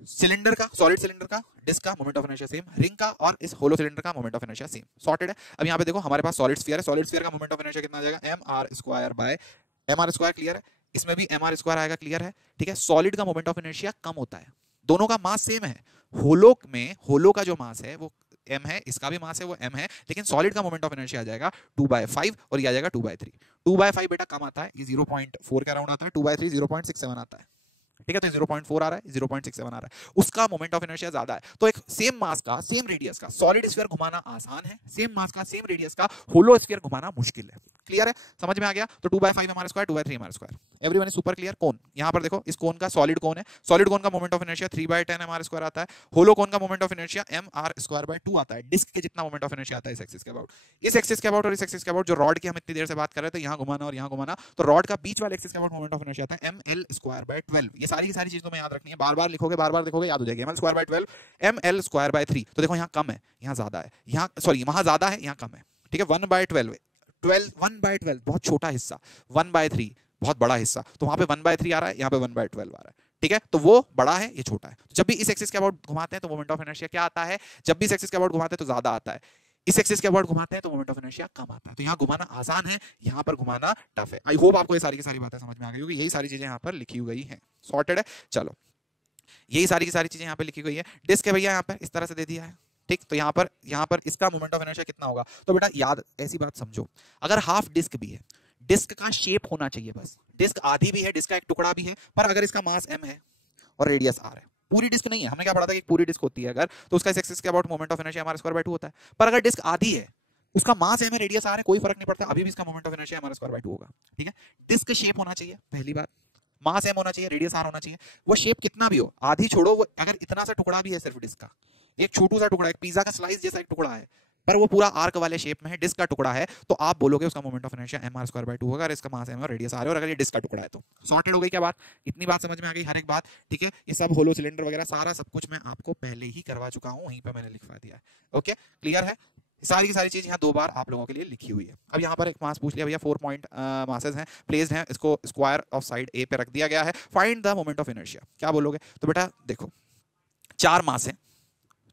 सिलेंडर का, सॉलिड सिलेंडर का, डिस्क का moment of inertia same, ring का और इस होलो सिलेंडर का moment of inertia same. Sorted है। अब यहाँ पे देखो हमारे पास सॉलिड स्फीयर है, सॉलिड स्फीयर का मोमेंट ऑफ इनर्शिया कितना आ जाएगा, mr²/mr²। क्लियर है? इसमें भी mr² आएगा, क्लियर है? ठीक है। सॉलिड का मोमेंट ऑफ इनर्शिया कम होता है, दोनों का मास सेम है। होलो में, होलो का जो मास है वो m है, इसका भी मास है वो m है, लेकिन सॉलिड का मोमेंट ऑफ इनर्शिया आ जाएगा 2/5 और ये आ जाएगा 2/3। 2/5 बेटा कम आता है, ये 0.4 के अराउंड आता है, 2/3 0.67 आता है। ठीक है, तो 0.4 आ रहा है, 0.67 आ रहा है, उसका मोमेंट ऑफ इनर्शिया ज्यादा है। तो एक सेम मास का, सेम रेडियस का सॉलिड स्फीयर घुमाना आसान है, सेम मास का, सेम रेडियस का होलो स्फीयर घुमाना मुश्किल है। क्लियर है? समझ में आ गया? तो 2/5 mr², 2/3 mr²। Everyone is super clear? Cone, यहां पर देखो, इस कोन का, सॉलिड कोन है, सॉलिड कोन का मोमेंट ऑफ इनर्शिया 3/10 mr² आता है। होलो कोन का मोमेंट ऑफ इनर्शिया mr²/2 आता है। डिस्क के जितना मोमेंट ऑफ इनर्शिया आता है इस एक्सिस के अबाउट, इस एक्सिस के अबाउट और इस एक्सिस के अबाउट, जो रॉड की हम इतनी देर से बात कर रहे थे, यहां घुमाना और यहां घुमाना, तो रॉड का बीच वाले एक्सिस के अबाउट मोमेंट ऑफ इनर्शिया आता है ml²/12। ये सारी की सारी चीज तुम्हें याद रखनी है, बार बार लिखोगे, बार बार देखोगे, याद हो जाएगी। ml²/12, ml²/3। तो देखो यहाँ कम है, यहाँ ज्यादा है, यहाँ सॉरी वहां ज्यादा है, यहाँ कम है। ठीक है, 1/12, 1/12 बहुत छोटा हिस्सा, 1/3 बहुत बड़ा हिस्सा, तो वहां पे 1/3 आ रहा है, यहाँ पे 1/12 आ रहा है। ठीक है, तो वो बड़ा है, ये छोटा है। तो जब भी इस एक्सिस के अबाउट घुमाते हैं तो मोमेंट ऑफ इनर्शिया क्या आता है, जब भी इस एक्सिस के अबाउट घुमाते हैं तो ज्यादा आता है, इस एक्सिस के अबाउट घुमाते हैं तो मोमेंट ऑफ इनर्शिया कम आता है। तो यहाँ घुमाना आसान है, यहाँ पर घुमाना टफ है। आई होप आपको ये सारी की सारी बातें समझ में आ गई होगी, यही सारी चीजें यहाँ पर लिखी गई हैं। सॉर्टेड है? चलो, यही सारी की सारी चीजें यहाँ पे लिखी गई है। डिस्क है भैया यहाँ पर इस तरह से दे दिया है, ठीक, तो यहाँ पर इसका मोमेंट ऑफ इनर्शिया कितना होगा। तो बेटा याद, ऐसी बात समझो, अगर हाफ डिस्क भी है, डिस्क का शेप होना चाहिए बस, डिस्क आधी भी है, डिस्क का एक टुकड़ा भी है, पर अगर इसका मास m है और रेडियस r है, पूरी डिस्क नहीं है, हमने क्या पढ़ा था कि पूरी डिस्क होती है अगर, तो उसका इस एक्सिस के about moment of inertia mr²/2 होता है। पर अगर डिस्क आधी है, उसका मास m है, रेडियस r है, कोई फर्क नहीं पड़ता, अभी भी इसका मोमेंट ऑफ इनर्शिया mr²/2 होगा। ठीक है, डिस्क शेप होना चाहिए, पहली बात, मास m होना चाहिए, रेडियस r होना चाहिए, वो शेप कितना भी हो, आधी छोड़ो, वो अगर इतना सा टुकड़ा भी है सिर्फ डिस्क का, एक छोटू सा टुकड़ा, एक पिज्जा का स्लाइस जैसा एक टुकड़ा है, पर वो पूरा आर्क वाले शेप में है, डिस्क का टुकड़ा है, तो आप बोलोगे उसका मोमेंट ऑफ इनर्शिया mr²/2 होगा, अगर इसका मास m और रेडियस r है, और अगर ये डिस्क का टुकड़ा है तो। सॉर्टेड हो गई क्या बात? इतनी बात समझ में आ गई, हर एक बात? ठीक है, ये सब होलो सिलेंडर वगैरह सारा सब कुछ मैं आपको पहले ही करवा चुका हूं, वहीं पे मैंने लिखवा दिया है। ओके, क्लियर है? सारी की सारी चीज यहाँ 2 बार आप लोगों के लिए लिखी हुई है। अब यहाँ पर एक मास पूछ लिया भैया, 4 पॉइंट मासेस हैं, प्लेस्ड हैं, इसको स्क्वायर ऑफ साइड ए पे रख दिया गया है, find the moment of inertia. क्या बोलोगे? तो बेटा देखो, 4 मास है,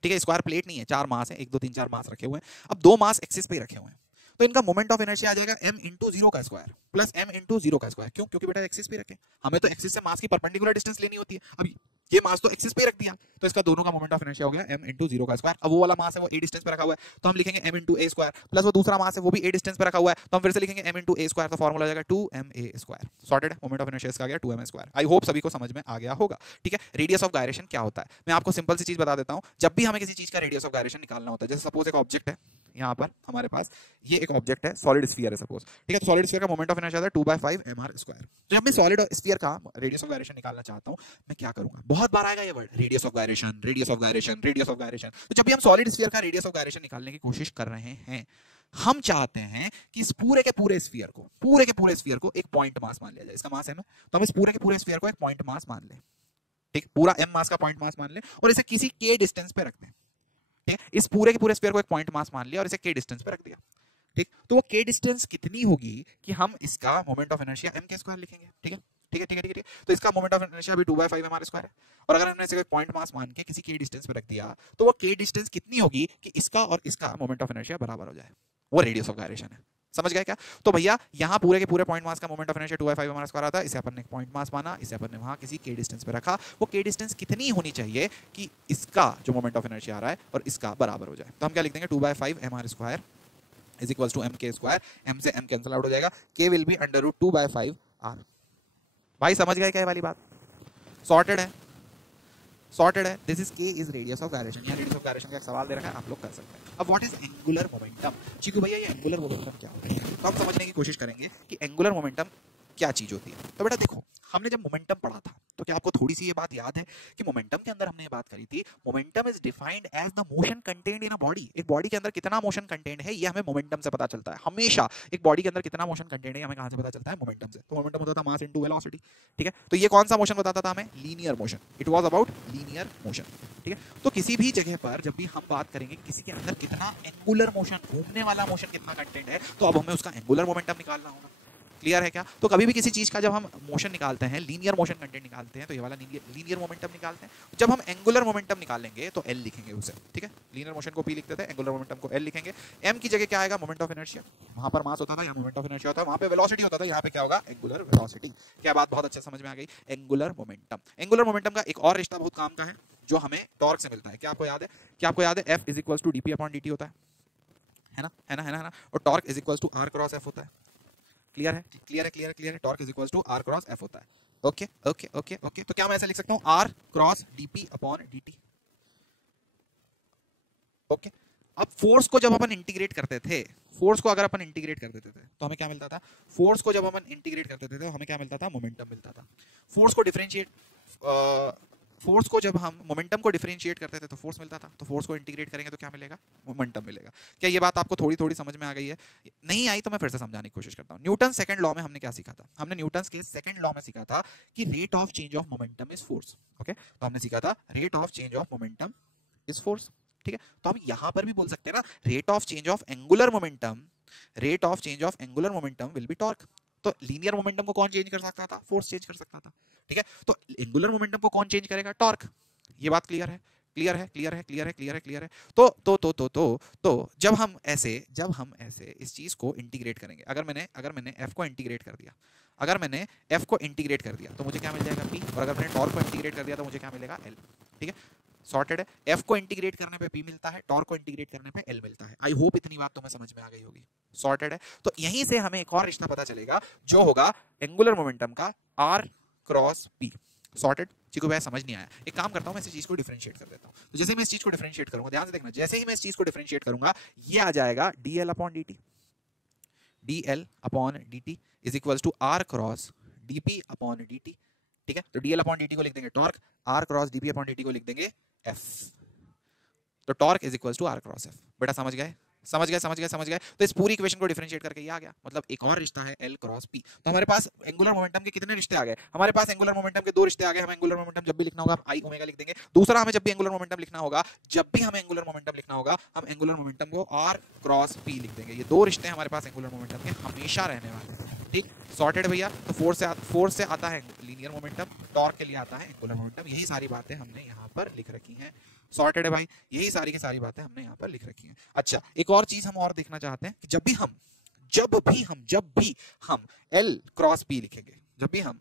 ठीक है, स्क्वायर प्लेट नहीं है, 4 मास है, 1 2 3 4 मास रखे हुए हैं। अब 2 मास एक्सिस पे ही रखे हुए हैं, तो इनका मोमेंट ऑफ इनर्शिया आ जाएगा m × 0 का स्क्वायर प्लस m × 0 का स्क्वायर। क्यों? क्योंकि बेटा एक्सिस पे रखे, हमें तो एक्सिस से मास की परपेंडिकुलर डिस्टेंस लेनी होती है। अब ये मास तो एक्सिस पे रख दिया, तो इसका दोनों का मोमेंट ऑफ इनर्शिया हो गया m × 0 का स्क्वायर। अब वो वाला मास है वो a डिस्टेंस पे रखा हुआ है, तो हम लिखेंगे m × a² प्लस वो दूसरा मास है वो भी a डिस्टेंस पे रखा हुआ है, तो हम फिर से लिखेंगे m × a², तो फॉर्मूला आ जाएगा 2ma²। सॉर्टेड है? मोमेंट ऑफ इनर्शिया इसका आ गया 2ma²। आई होप सभी को समझ में आ गया होगा। ठीक है, रेडियस ऑफ गायरेशन क्या होता है, मैं आपको सिंपल सी चीज बता देता हूं। जब भी हमें किसी चीज का रेडियस ऑफ गायरेशन निकालना होता है, जैसे सपोज एक ऑब्जेक्ट है, यहाँ पर हमारे पास ये एक ऑब्जेक्ट है, सॉलिड स्फीयर है सपोज, ठीक है, तो सॉलिड स्फीयर का मोमेंट ऑफ इनर्शिया आता है 2/5 mr²। तो जब मैं सॉलिड स्फीयर का रेडियस ऑफ गायरेशन निकालना चाहता हूं, मैं क्या करूंगा, बहुत बार आएगा ये word, radius of gyration, radius of gyration, radius of gyration. तो जब भी हम सॉलिड स्फीयर का रेडियस ऑफ गायरेशन निकालने की कोशिश कर रहे हैं, हम चाहते हैं कि इस पूरे के पूरे स्फीयर को एक पॉइंट मास मान लिया जाए। इसका मास m है, तो हम इस पूरे के पूरे स्फीयर को एक पॉइंट मास मान लें, ठीक, पूरा m मास का पॉइंट मास मान लें, और इसे किसी k डिस्टेंस पे रख दें। ठीक है, इस पूरे के पूरे स्फीयर को एक पॉइंट मास मान लिया और इसे k डिस्टेंस पे रख दिया। ठीक, तो वो k डिस्टेंस कितनी होगी कि हम इसका मोमेंट ऑफ इनर्शिया m के स्क्वायर लिखेंगे। ठीक है ठीक है ठीक है ठीक है, तो इसका मोमेंट ऑफ इनर्शिया भी 2/5 mr स्क्वायर है, और अगर हमने इसे कोई पॉइंट मास मान के किसी k डिस्टेंस पे रख दिया तो वो k डिस्टेंस कितनी होगी कि इसका और इसका मोमेंट ऑफ इनर्शिया बराबर हो जाए, वो रेडियस ऑफ गायरेशन है। समझ गए क्या? तो भैया यहाँ पूरे के पूरे पॉइंट मास का moment of inertia 2/5 mr square आता है, इसे अपन ने पॉइंट मास माना, इसे अपन ने वहां किसी k डिस्टेंस पे रखा, वो k डिस्टेंस कितनी होनी चाहिए कि इसका जो मोमेंट ऑफ इनर्शिया आ रहा है और इसका बराबर हो जाए। तो हम क्या लिख देंगे, 2/5 mr square is equals to mk square, m से m कैंसिल आउट हो जाएगा, k will be under root 2/5 r। भाई समझ गए क्या ये वाली बात? सॉर्टेड है, सॉर्टेड है। This is k is radius of gyration. यहाँ रेडियस ऑफ गायरेशन का एक सवाल दे रखा है, आप लोग कर सकते हैं। अब व्हाट इज एंगुलर मोमेंटम? चीकू भैया ये एंगुलर मोमेंटम क्या होता है? तो हम समझने की कोशिश करेंगे कि एंगुलर मोमेंटम क्या चीज होती है। तो बेटा देखो, हमने जब मोमेंटम पढ़ा था तो क्या आपको थोड़ी सी ये बात याद है कि मोमेंटम के अंदर हमने ये बात करी थी, momentum is defined as the motion contained in a body. एक बॉडी के अंदर कितना मोशन कंटेन्ड है ये हमें मोमेंटम से पता चलता है। हमेशा एक बॉडी के अंदर कितना मोशन कंटेन्ड है हमें कहां से पता चलता है? मोमेंटम से। तो मोमेंटम होता था मास इनटू वेलोसिटी। ठीक है, तो ये कौन सा मोशन बताता था हमें? Linear motion. It was about linear motion. ठीक है, तो किसी भी जगह पर जब भी हम बात करेंगे किसी के अंदर कितना एंगुलर मोशन, घूमने वाला मोशन कितना कंटेंट है, तो अब हमें उसका एंगुलर मोमेंटम निकालना होगा। क्लियर है क्या? तो कभी भी किसी चीज का जब हम मोशन निकालते हैं, लीनियर मोशन कंटेंट निकालते हैं, तो ये वाला लीनियर मोमेंटम निकालते हैं। जब हम एंगुलर मोमेंटम निकालेंगे तो एल लिखेंगे उसे। ठीक है, लीनियर मोशन को पी लिखते थे, एंगुलर मोमेंटम को एल लिखेंगे। एम की जगह क्या आएगा? Moment of inertia. वहां पर मास होता था, यहाँ मोमेंट ऑफ इनर्शिया होता है, वहां पे वेलोसिटी होता था, यहाँ पे क्या होगा? Angular velocity. क्या बात बहुत अच्छे समझ में आ गई? Angular momentum. एंगुलर मोमेंटम का एक और रिश्ता बहुत काम का है जो हमें टॉर्क से मिलता है। क्या आपको याद है? क्या आपको याद है? F is equal to DP upon dt होता है ना, है ना, है ना, है ना। और torque is equal to R cross F होता है। क्लियर है, क्लियर है, क्लियर है, क्लियर है। Torque is equal to R cross F होता है। ओके ओके ओके ओके, तो क्या मैं ऐसा लिख सकता हूं? R cross DP upon dt। Okay, अब फोर्स को जब अपन इंटीग्रेट करते थे, फोर्स को अगर अपन इंटीग्रेट कर देते थे तो हमें क्या मिलता था? फोर्स को जब अपन इंटीग्रेट करते थे तो हमें क्या मिलता था? मोमेंटम मिलता था। फोर्स को डिफरेंशिएट फोर्स को जब हम मोमेंटम को डिफरेंशिएट करते थे तो फोर्स मिलता था, तो फोर्स को इंटीग्रेट करेंगे तो क्या मिलेगा? मोमेंटम मिलेगा। क्या ये बात आपको थोड़ी थोड़ी समझ में आ गई है? नहीं आई तो मैं फिर से समझाने की कोशिश करता हूं। न्यूटन सेकंड लॉ में हमने क्या सीखा था? हमने न्यूटन के सेकंड लॉ में सीखा था कि rate of change of momentum is force. Okay, तो हमने सीखा था rate of change of momentum is force. ठीक है, तो हम यहां पर भी बोल सकते हैं ना, rate of change of angular momentum, rate of change of angular momentum will be torque. तो लीनियर मोमेंटम को कौन चेंज कर सकता था? फोर्स चेंज कर सकता था। ठीक है, तो एंगुलर मोमेंटम को कौन चेंज करेगा? टॉर्क। ये बात क्लियर है, क्लियर है, क्लियर है, क्लियर है, क्लियर है, क्लियर है। तो जब हम ऐसे इस चीज को इंटीग्रेट करेंगे, अगर मैंने f को इंटीग्रेट कर दिया, अगर मैंने f को इंटीग्रेट कर दिया तो मुझे क्या मिल जाएगा? p। और अगर मैंने टॉर्क को इंटीग्रेट कर दिया तो मुझे क्या मिलेगा? l। ठीक है, सॉर्टेड है। f को इंटीग्रेट करने पे p मिलता है, टॉर्क को इंटीग्रेट करने पे l मिलता है। आई होप इतनी बात तुम्हें समझ में आ गई होगी। सॉर्टेड है। तो यहीं से हमें एक और रिश्ता पता चलेगा जो होगा एंगुलर मोमेंटम का, r क्रॉस p। सॉर्टेड? चीकू भैया समझ नहीं आया, एक काम करता हूं, मैं इस चीज को डिफरेंशिएट कर देता हूं। तो जैसे ही मैं इस चीज को डिफरेंशिएट करूंगा, ध्यान से देखना, जैसे ही मैं इस चीज को डिफरेंशिएट करूंगा ये आ जाएगा dl upon dt। dl upon dt is equals to r cross dp upon dt। ठीक है, तो dl अपॉन dt को लिख देंगे torque, r cross dp upon dt को लिख देंगे f। तो torque is equals to r cross f। बेटा समझ गए? समझ गए, समझ गए, समझ गए। तो इस पूरी इक्वेशन को डिफरेंशिएट करके ये आ गया, मतलब एक और रिश्ता है L क्रॉस P। तो हमारे पास एंगुलर मोमेंटम के कितने रिश्ते आ गए? हमारे पास एंगुलर मोमेंटम के दो रिश्ते आ गए। हमें एंगुलर मोमेंटम जब भी लिखना होगा I ओमेगा लिख देंगे। दूसरा, हमें जब भी एंगुलर मोमेंटम लिखना होगा, हम एंगुलर मोमेंटम को R क्रॉस P लिख देंगे। ये दो रिश्ते हमारे पास एंगुलर मोमेंटम के हमेशा रहने वाले हैं। ठीक, सॉर्टेड भैया। तो फोर्स से आता है लीनियर मोमेंटम, टॉर्क के लिए आता है एंगुलर मोमेंटम। यही सारी बातें हमने यहाँ पर लिख रखी हैं। सॉर्टेड है भाई, यही सारी की सारी बातें हमने यहाँ पर लिख रखी हैं। अच्छा, एक और चीज हम और देखना चाहते हैं कि जब भी हम L क्रॉस P लिखेंगे, जब भी हम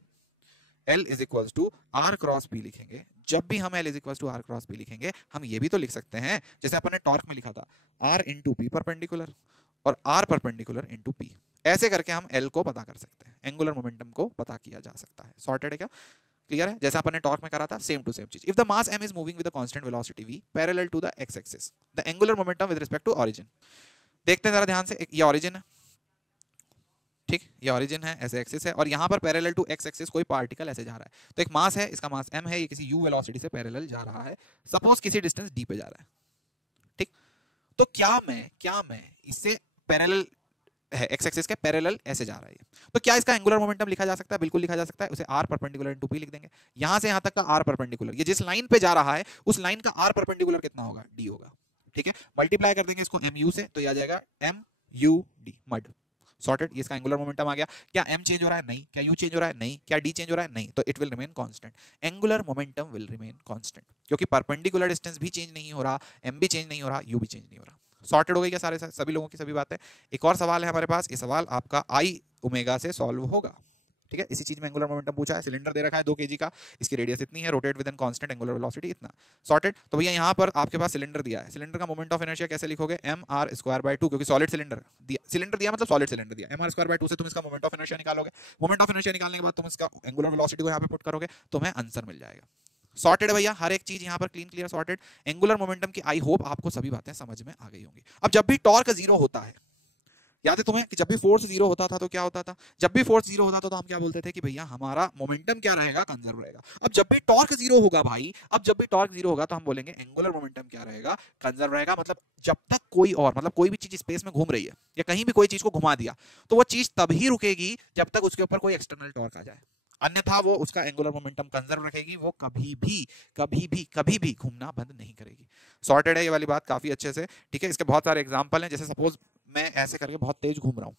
L is equal to R cross P लिखेंगे, जब भी हम L is equal to R cross P लिखेंगे, हम ये भी तो लिख सकते हैं जैसे अपन ने टॉर्क में लिखा था, R इंटू P परपेंडिकुलर और R परपेंडिकुलर इंटू P। ऐसे करके हम L को पता कर सकते हैं, एंगुलर मोमेंटम को पता किया जा सकता है। सॉर्टेड है क्या? क्लियर है? जैसे अपन ने टॉर्क में करा था, सेम टू सेम चीज। If the mass m is moving with a constant velocity v parallel to the x axis, the angular momentum with respect to origin. देखते हैं जरा ध्यान से, ये ओरिजिन है, ठीक, ये ओरिजिन है, ऐसे एक्सिस है, और यहाँ पर पैरेलल टू x एक्सिस कोई पार्टिकल ऐसे जा रहा है। तो एक मास है, इसका मास m है, ये किसी u वेलोसिटी से पैरेलल जा रहा है, सपोज किसी डिस्टेंस d पे जा रहा है। ठीक, तो क्या मैं इससे पैरेलल है, x एक्सिस के पैरेलल ऐसे जा रहा है, तो क्या इसका एंगुलर मोमेंटम लिखा जा सकता है? बिल्कुल लिखा जा सकता है। उसे r परपेंडिकुलर इनटू p लिख देंगे। यहां से यहां तक का r परपेंडिकुलर, ये जिस लाइन पे जा रहा है उस लाइन का r परपेंडिकुलर कितना होगा? d होगा। ठीक है, मल्टीप्लाई कर देंगे इसको mu से, तो ये आ जाएगा MUD, मड। सॉर्टेड, ये इसका एंगुलर मोमेंटम आ गया। क्या m चेंज हो रहा है? नहीं। क्या u चेंज हो रहा है? नहीं। क्या d चेंज हो रहा है? नहीं। तो it will remain constant, angular momentum will remain constant, क्योंकि परपेंडिकुलर डिस्टेंस भी चेंज नहीं हो रहा, m भी चेंज नहीं हो रहा, u भी चेंज नहीं हो रहा। सॉर्टेड हो गई क्या सारे सभी लोगों की सभी बातें? एक और सवाल है हमारे पास, ये सवाल आपका I ओमेगा से सॉल्व होगा, ठीक है। इसी चीज में एंगुलर मोमेंटम पूछा है, सिलेंडर दे रखा है 2 kg का, इसकी रेडियस इतनी है, rotate with an constant angular velocity इतना। सॉर्टेड। तो भैया यहाँ पर आपके पास सिलेंडर दिया है, सिलेंडर का मोमेंट ऑफ इनर्शिया कैसे लिखोगे? mr²/2, क्योंकि सॉलिड सिलेंडर दिया, सिलेंडर दिया मतलब सॉलिड सिलेंडर दिया, mr²/2 से तुम इसका मोमेंट ऑफ इनर्शिया निकालोगे, मोमेंट ऑफ इनर्शिया निकालने के बाद तुम इसका एंगुलर वेलोसिटी को यहाँ पे पुट करोगे, तुम्हें आंसर मिल जाएगा। सॉर्टेड भैया, हर एक चीज यहाँ पर clean clear sorted. Angular momentum की आई होप आपको सभी बातें समझ में आ गई होंगी। अब जब भी टॉर्क 0 होता है, याद है तुम्हें कि जब भी फोर्स 0 होता था तो क्या होता था? जब भी फोर्स 0 होता था तो हम क्या बोलते थे कि भैया हमारा मोमेंटम क्या रहेगा? कंजर्व रहेगा। अब जब भी टॉर्क 0 होगा भाई, अब जब भी टॉर्क 0 होगा तो हम बोलेंगे एंगुलर मोमेंटम क्या रहेगा? कंजर्व रहेगा। मतलब जब तक कोई और, मतलब कोई भी चीज स्पेस में घूम रही है या कहीं भी कोई चीज को घुमा दिया तो वो चीज तभी रुकेगी जब तक उसके ऊपर कोई एक्सटर्नल टॉर्क आ जाए, अन्यथा वो उसका एंगुलर मोमेंटम कंजर्व रखेगी, वो कभी भी घूमना बंद नहीं करेगी। सॉर्टेड है ये वाली बात काफी अच्छे से, ठीक है। इसके बहुत सारे एग्जांपल हैं, जैसे सपोज मैं ऐसे करके बहुत तेज घूम रहा हूँ,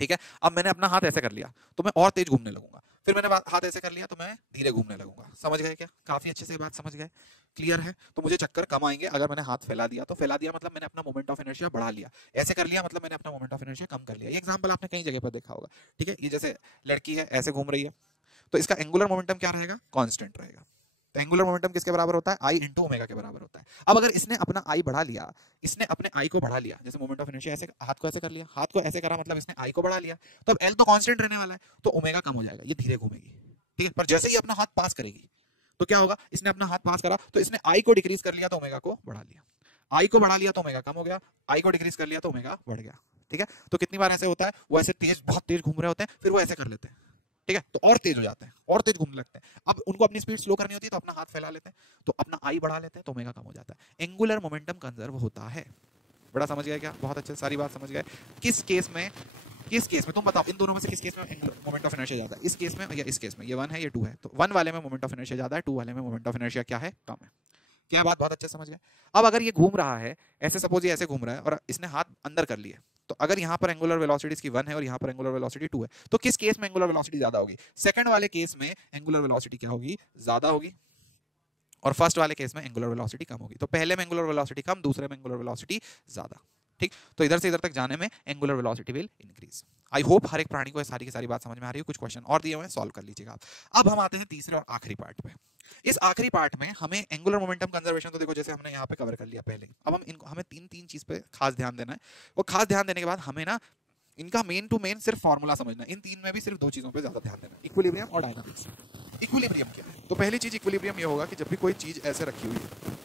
ठीक है। अब मैंने अपना हाथ ऐसे कर लिया तो मैं और तेज घूमने लगूंगा, फिर मैंने हाथ ऐसे कर लिया तो मैं धीरे घूमने लगूंगा। समझ गए क्या? काफी अच्छे से बात समझ गए, क्लियर है? तो मुझे चक्कर कम आएंगे अगर मैंने हाथ फैला दिया, तो फैला दिया मतलब मैंने अपना मोमेंट ऑफ इनर्शिया बढ़ा लिया, ऐसे कर लिया मतलब मैंने अपना मोमेंट ऑफ इनर्शिया कम कर लिया। ये एग्जांपल आपने कई जगह पर देखा होगा, ठीक है। ये जैसे लड़की है ऐसे घूम रही है तो इसका एंगुलर मोमेंटम क्या रहेगा? कांस्टेंट रहेगा। तो एंगुलर मोमेंटम किसके बराबर होता है? I इंटू ओमेगा के बराबर होता है। अब अगर इसने अपना I बढ़ा लिया, इसने अपने I को बढ़ा लिया, जैसे मोमेंट ऑफ इनर्शिया ऐसे हाथ को ऐसे कर लिया, हाथ को ऐसे करा मतलब इसने I को बढ़ा लिया, तो अब L तो कांस्टेंट रहने वाला है, तो ओमेगा कम हो जाएगा, ये धीरे घूमेगी, ठीक है। पर जैसे ही अपना हाथ पास करेगी तो क्या होगा? इसने अपना हाथ पास करा तो इसने I को डिक्रीज कर लिया तो ओमेगा को बढ़ा लिया, I को बढ़ा लिया तो ओमेगा कम हो गया, I को डिक्रीज कर लिया तो ओमेगा बढ़ गया, ठीक है। तो कितनी बार ऐसे होता है, वो ऐसे तेज, बहुत तेज घूम रहे होते हैं, फिर वो ऐसे कर लेते हैं, ठीक है, तो और तेज हो जाते हैं, और तेज घूमने लगते हैं। अब उनको अपनी स्पीड स्लो करनी होती है तो अपना हाथ फैला लेते हैं, तो अपना आई बढ़ा लेते हैं तो ओमेगा कम हो जाता है। एंगुलर मोमेंटम कंजर्व होता है। बड़ा समझ गया क्या? बहुत अच्छे, सारी बात समझ गए। किस केस में तुम बताओ, इन दोनों में से किस केस में मोमेंट ऑफ इनर्शिया ज्यादा है? इस केस में या इस केस में? ये 1 है, ये 2 है, तो 1 वाले में मोमेंट ऑफ इनर्शिया ज्यादा है, 2 वाले में मोमेंट ऑफ इनर्शिया क्या है? कम है। क्या बात बहुत अच्छे समझ गए? अब अगर ये घूम रहा है ऐसे, सपोज ये ऐसे घूम रहा है और इसने हाथ अंदर कर लिए, तो अगर यहाँ पर एंगुलर वेलोसिटी इसकी 1 है और यहाँ पर एंगुलर वेलोसिटी 2 है, तो किस केस में एंगुलर वेलोसिटी ज्यादा होगी? सेकंड वाले केस में एंगुलर वेलोसिटी क्या होगी? ज्यादा होगी, और फर्स्ट वाले केस में एंगुलर वेलोसिटी कम होगी। तो पहले में एंगुलर वेलोसिटी कम, दूसरे में एंगुलर वेलोसिटी ज्यादा, ठीक। तो इधर से इधर तक जाने में angular velocity will increase. I hope हर एक प्राणी को सारी की सारी बात समझ में आ रही है। कुछ क्वेश्चन और दिए हुए हैं, सॉल्व कर लीजिएगा आप। अब हम आते हैं तीसरे और आखिरी पार्ट पे। इस आखिरी पार्ट में हमें एंगुलर मोमेंटम कंजर्वेशन तो देखो जैसे हमने यहाँ पे कवर कर लिया पहले, अब हम इनको, हमें तीन चीज पे खास ध्यान देना है। वो खास ध्यान देने के बाद हमें ना इनका मेन टू मेन सिर्फ फॉर्मूला समझना है। इन तीन में भी सिर्फ 2 चीजों पे ज्यादा ध्यान देना है, इक्विलिब्रियम और डायनामिक्स। इक्विलिब्रियम क्या है? तो पहली चीज इक्विलिब्रियम ये होगा कि जब भी कोई चीज ऐसे रखी हुई है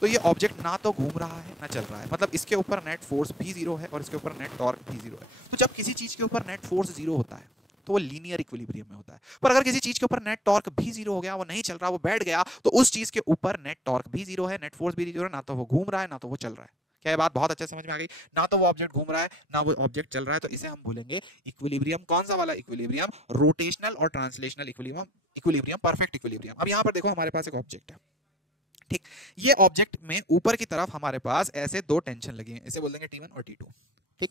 तो ये ऑब्जेक्ट ना तो घूम रहा है ना चल रहा है, मतलब इसके ऊपर नेट फोर्स भी 0 है और इसके ऊपर नेट टॉर्क भी 0 है। तो जब किसी चीज के ऊपर नेट फोर्स 0 होता है तो वो लीनियर इक्विलिब्रियम में होता है। पर अगर किसी चीज के ऊपर नेट टॉर्क भी 0 हो गया, वो नहीं चल रहा, वो बैठ गया, तो उस चीज के ऊपर नेट टॉर्क भी 0 है, नेट फोर्स भी 0 है, ना तो वो घूम रहा है ना तो वो चल रहा है। क्या ये बात बहुत अच्छे समझ में आ गई? ना तो वो ऑब्जेक्ट घूम रहा है ना वो ऑब्जेक्ट चल रहा है, तो इसे हम बोलेंगे इक्विलिब्रियम। कौन सा वाला इक्विलिब्रियम? रोटेशनल और ट्रांसलेशनल इक्विलिब्रियम, परफेक्ट इक्विलिब्रियम। अब यहाँ पर देखो हमारे पास एक ऑब्जेक्ट है, ठीक। ये ऑब्जेक्ट में ऊपर की तरफ हमारे पास ऐसे 2 टेंशन लगी हैं, इसे बोल देंगे T1 और T2, ठीक।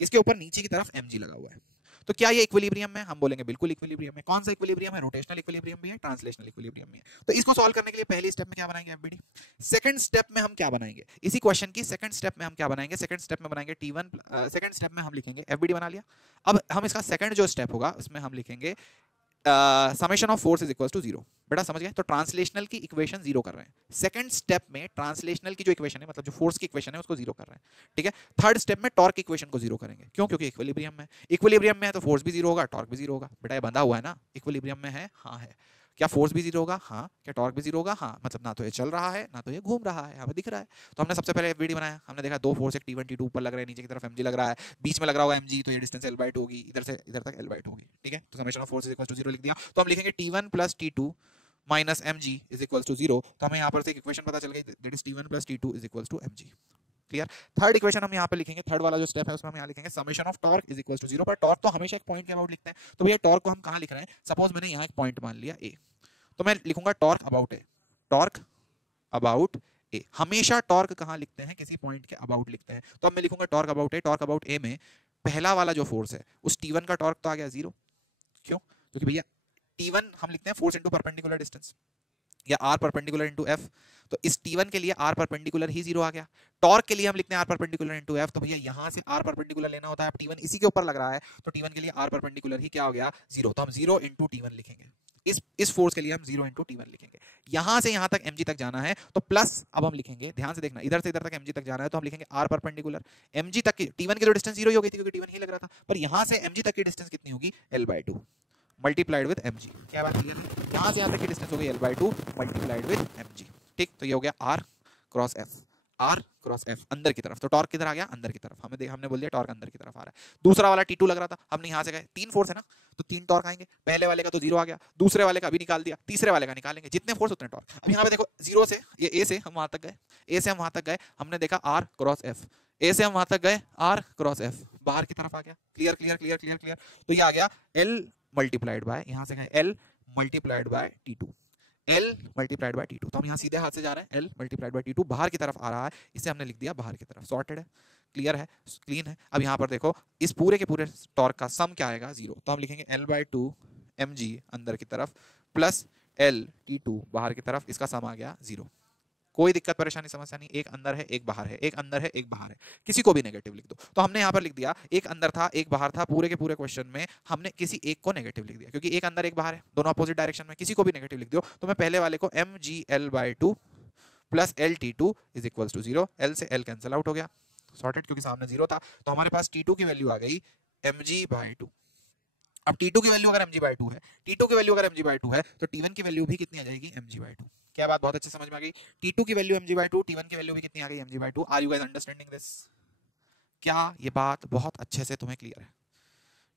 इसके ऊपर नीचे की तरफ mg लगा हुआ है, तो क्या ये इक्विलिब्रियम में? हम बोलेंगे बिल्कुल इक्विलिब्रियम में। कौन सा इक्विलिब्रियम है? रोटेशनल इक्विलिब्रियम भी है, ट्रांसलेशनल इक्विलिब्रियम भी है। तो इसको सॉल्व करने के लिए पहले स्टेप में क्या बनाएंगे? एफबीडी। सेकंड स्टेप में हम क्या बनाएंगे? इसी क्वेश्चन की सेकंड स्टेप में हम क्या बनाएंगे? सेकंड स्टेप में बनाएंगे T1, सेकंड स्टेप में हम लिखेंगे एफबीडी बना लिया। अब हम इसका सेकंड जो स्टेप होगा उसमें हम लिखेंगे summation of force is equal to 0। बेटा समझ गए? तो ट्रांसलेशनल की इक्वेशन 0 कर रहे हैं। सेकंड स्टेप में ट्रांसलेशनल की जो इक्वेशन है, मतलब जो फोर्स की इक्वेशन है, उसको 0 कर रहे हैं, ठीक है। थर्ड स्टेप में टॉर्क की इक्वेशन को 0 करेंगे। क्यों? क्योंकि इक्विलिब्रियम में, इक्विलिब्रियम में है तो फोर्स भी 0 होगा, टॉर्क भी 0 होगा। बेटा ये बंधा हुआ है ना, इक्विलिब्रियम में है, हाँ है। क्या फोर्स भी 0 होगा? हाँ। क्या टॉर्क भी 0 होगा? हाँ। मतलब ना तो ये चल रहा है ना तो ये घूम रहा है, हमें दिख रहा है। तो हमने सबसे पहले एफबीडी बनाया, हमने देखा 2 फोर्स, एक T1 T2 ऊपर लग रहे हैं, नीचे की तरफ mg लग रहा है, बीच में लग रहा होगा mg, तो ये डिस्टेंस L/2 होगी, इधर से इधर तक L/2 होगी, ठीक है। तो summation of force is equal to 0 लिख दिया। तो हम लिखेंगे T1 + T2 minus mg is equal to 0। तो हमें यहाँ पर से एक इक्वेशन पता चल गई, that is T1 + T2 is equal to mg। Clear? Third equation हम यहाँ पे लिखेंगे, थर्ड वाला जो स्टेप है उसमें हम यहाँ लिखेंगे summation of torque is equal to 0। पर टॉर्क तो हमेशा एक पॉइंट के अबाउट लिखते हैं, तो भैया टॉर्क को हम कहाँ लिख रहे हैं? सपोज मैंने यहाँ एक पॉइंट मान लिया A, तो मैं लिखूंगा torque about A, torque about A. हमेशा टॉर्क कहाँ लिखते हैं, किसी पॉइंट के अबाउट लिखते हैं। तो अब मैं लिखूंगा torque about A. Torque about A में पहला वाला जो फोर्स है उस T1 का टॉर्क तो आ गया 0। क्यों? क्योंकि भैया T1 हम लिखते हैं फोर्स इनटू परपेंडिकुलर डिस्टेंस या R परपेंडिकुलर इनटू F। तो इस T1 के लिए R परपेंडिकुलर ही 0 आ गया। टॉर्क के लिए हम लिखते हैं R परपेंडिकुलर इनटू F। तो भैया यहां से R परपेंडिकुलर लेना होता है, अब T1 इसी के ऊपर लग रहा है तो T1 के लिए R परपेंडिकुलर ही क्या हो गया 0। तो हम 0 इंटू T1 लिखेंगे। इस फोर्स के लिए हम 0 इंटू T1 लिखेंगे। यहां से यहां तक mg तक जाना है तो प्लस, अब हम लिखेंगे, ध्यान से देखना, इधर से इधर तक mg तक जाना है तो हम लिखेंगे R परपेंडिकुलर। mg तक की T1 की तो डिस्टेंस 0 ही हो गई थी क्योंकि T1 ही लग रहा था, पर यहां से mg तक की डिस्टेंस कितनी होगी L/2 मल्टीप्लाइड विद mg। क्या बात क्लियर है? यहां से यहां तक की डिस्टेंस हो गई L/2 मल्टीप्लाइड विद mg। ठीक, तो ये हो गया R cross F। R cross F अंदर की तरफ, तो टॉर्क किधर आ गया अंदर की तरफ। हमने बोल दिया टॉर्क अंदर की तरफ आ रहा है। दूसरा वाला T2 लग रहा था, हमने यहां से गए, 3 फोर्स है ना तो 3 टॉर्क आएंगे। पहले वाले का तो 0 आ गया, दूसरे वाले का भी निकाल दिया, तीसरे वाले का निकालेंगे, जितने फोर्स उतने टॉर्क। अब यहाँ पे देखो 0 से ये A से हम वहां तक गए, A से हम वहां तक गए, हमने देखा R क्रॉस F। A से हम वहां तक गए, R क्रॉस F बाहर की तरफ आ गया। Clear clear clear clear clear. तो ये आ गया L मल्टीप्लाइड बाय, यहां से गए L multiplied by T2, L multiplied by T2। तो हम यहाँ सीधे हाथ से जा रहे हैं, L मल्टीप्लाइड बाय T2 बाहर की तरफ आ रहा है, इसे हमने लिख दिया बाहर की तरफ। सॉर्टेड है, क्लियर है, क्लीन है। अब यहाँ पर देखो इस पूरे के पूरे टॉर्क का सम क्या आएगा 0। तो हम लिखेंगे L/2 mg अंदर की तरफ प्लस L T2 बाहर की तरफ, इसका सम आ गया 0। कोई दिक्कत परेशानी समस्या नहीं, एक अंदर है एक बाहर है, एक अंदर है एक बाहर है, किसी को भी नेगेटिव लिख दो। तो हमने यहाँ पर लिख दिया एक अंदर था एक बाहर था, पूरे के पूरे क्वेश्चन में हमने किसी एक को नेगेटिव लिख दिया क्योंकि एक अंदर एक बाहर है, दोनों अपोजिट डायरेक्शन में, किसी को भी नेगेटिव लिख दो। तो मैं पहले वाले को mgL/2 plus LT2 is equal to 0, L से L कैंसिल आउट हो गया, सॉर्टेड, क्योंकि सामने 0 था। तो हमारे पास T2 की वैल्यू आ गई mg/2। अब T2 की वैल्यू अगर mg/2 है, T2 की वैल्यू अगर mg/2 है तो T1 की वैल्यू भी कितनी आ जाएगी mg/2। क्या बात बहुत अच्छे समझ में आ गई? T2 की वैल्यू mg/2, T1 की वैल्यू भी कितनी आ गई mg/2। Are you guys understanding this? क्या ये बात बहुत अच्छे से तुम्हें क्लियर है?